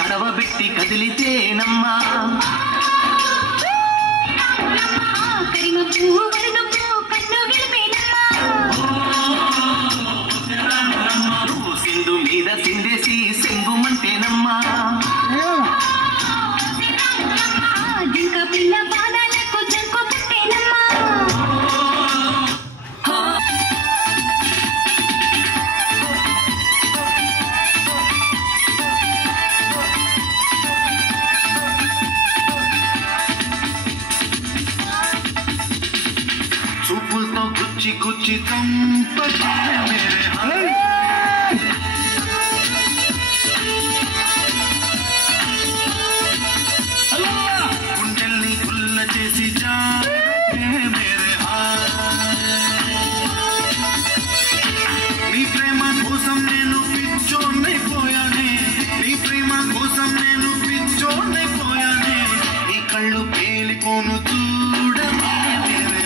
కడవ పెట్టి కదిలితేనమ్మా సింధు మీద సిందేసి సింగుమంటేనమ్మా పిల్ల పాదాలకు జంకు పుట్టేనమ్మా చూపులతో గుచ్చి గుచ్చి చంపకే మేరే గుండెల్ని గుల్ల చేసి జాకే మేరే నీ ప్రేమ కోసం నేను పిచ్చోన్నైపోయానే నీ ప్రేమ కోసం నేను పిచ్చోన్నైపోయానే నీ కళ్ళు పేలిపోను చూడమే మేరే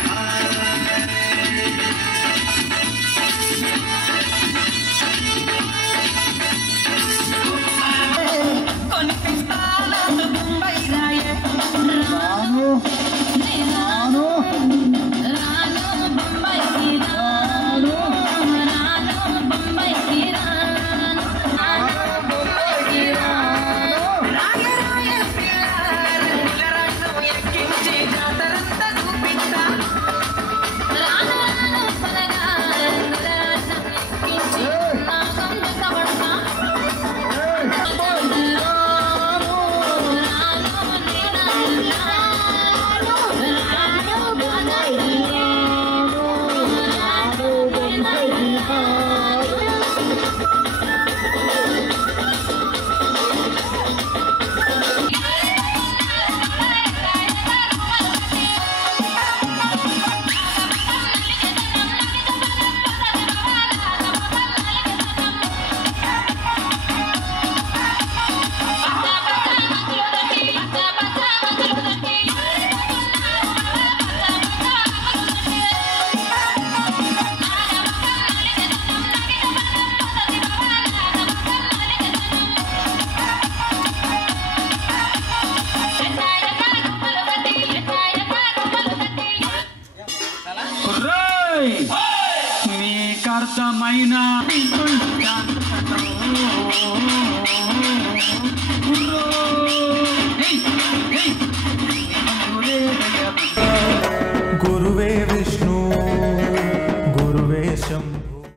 మీకర్థమైన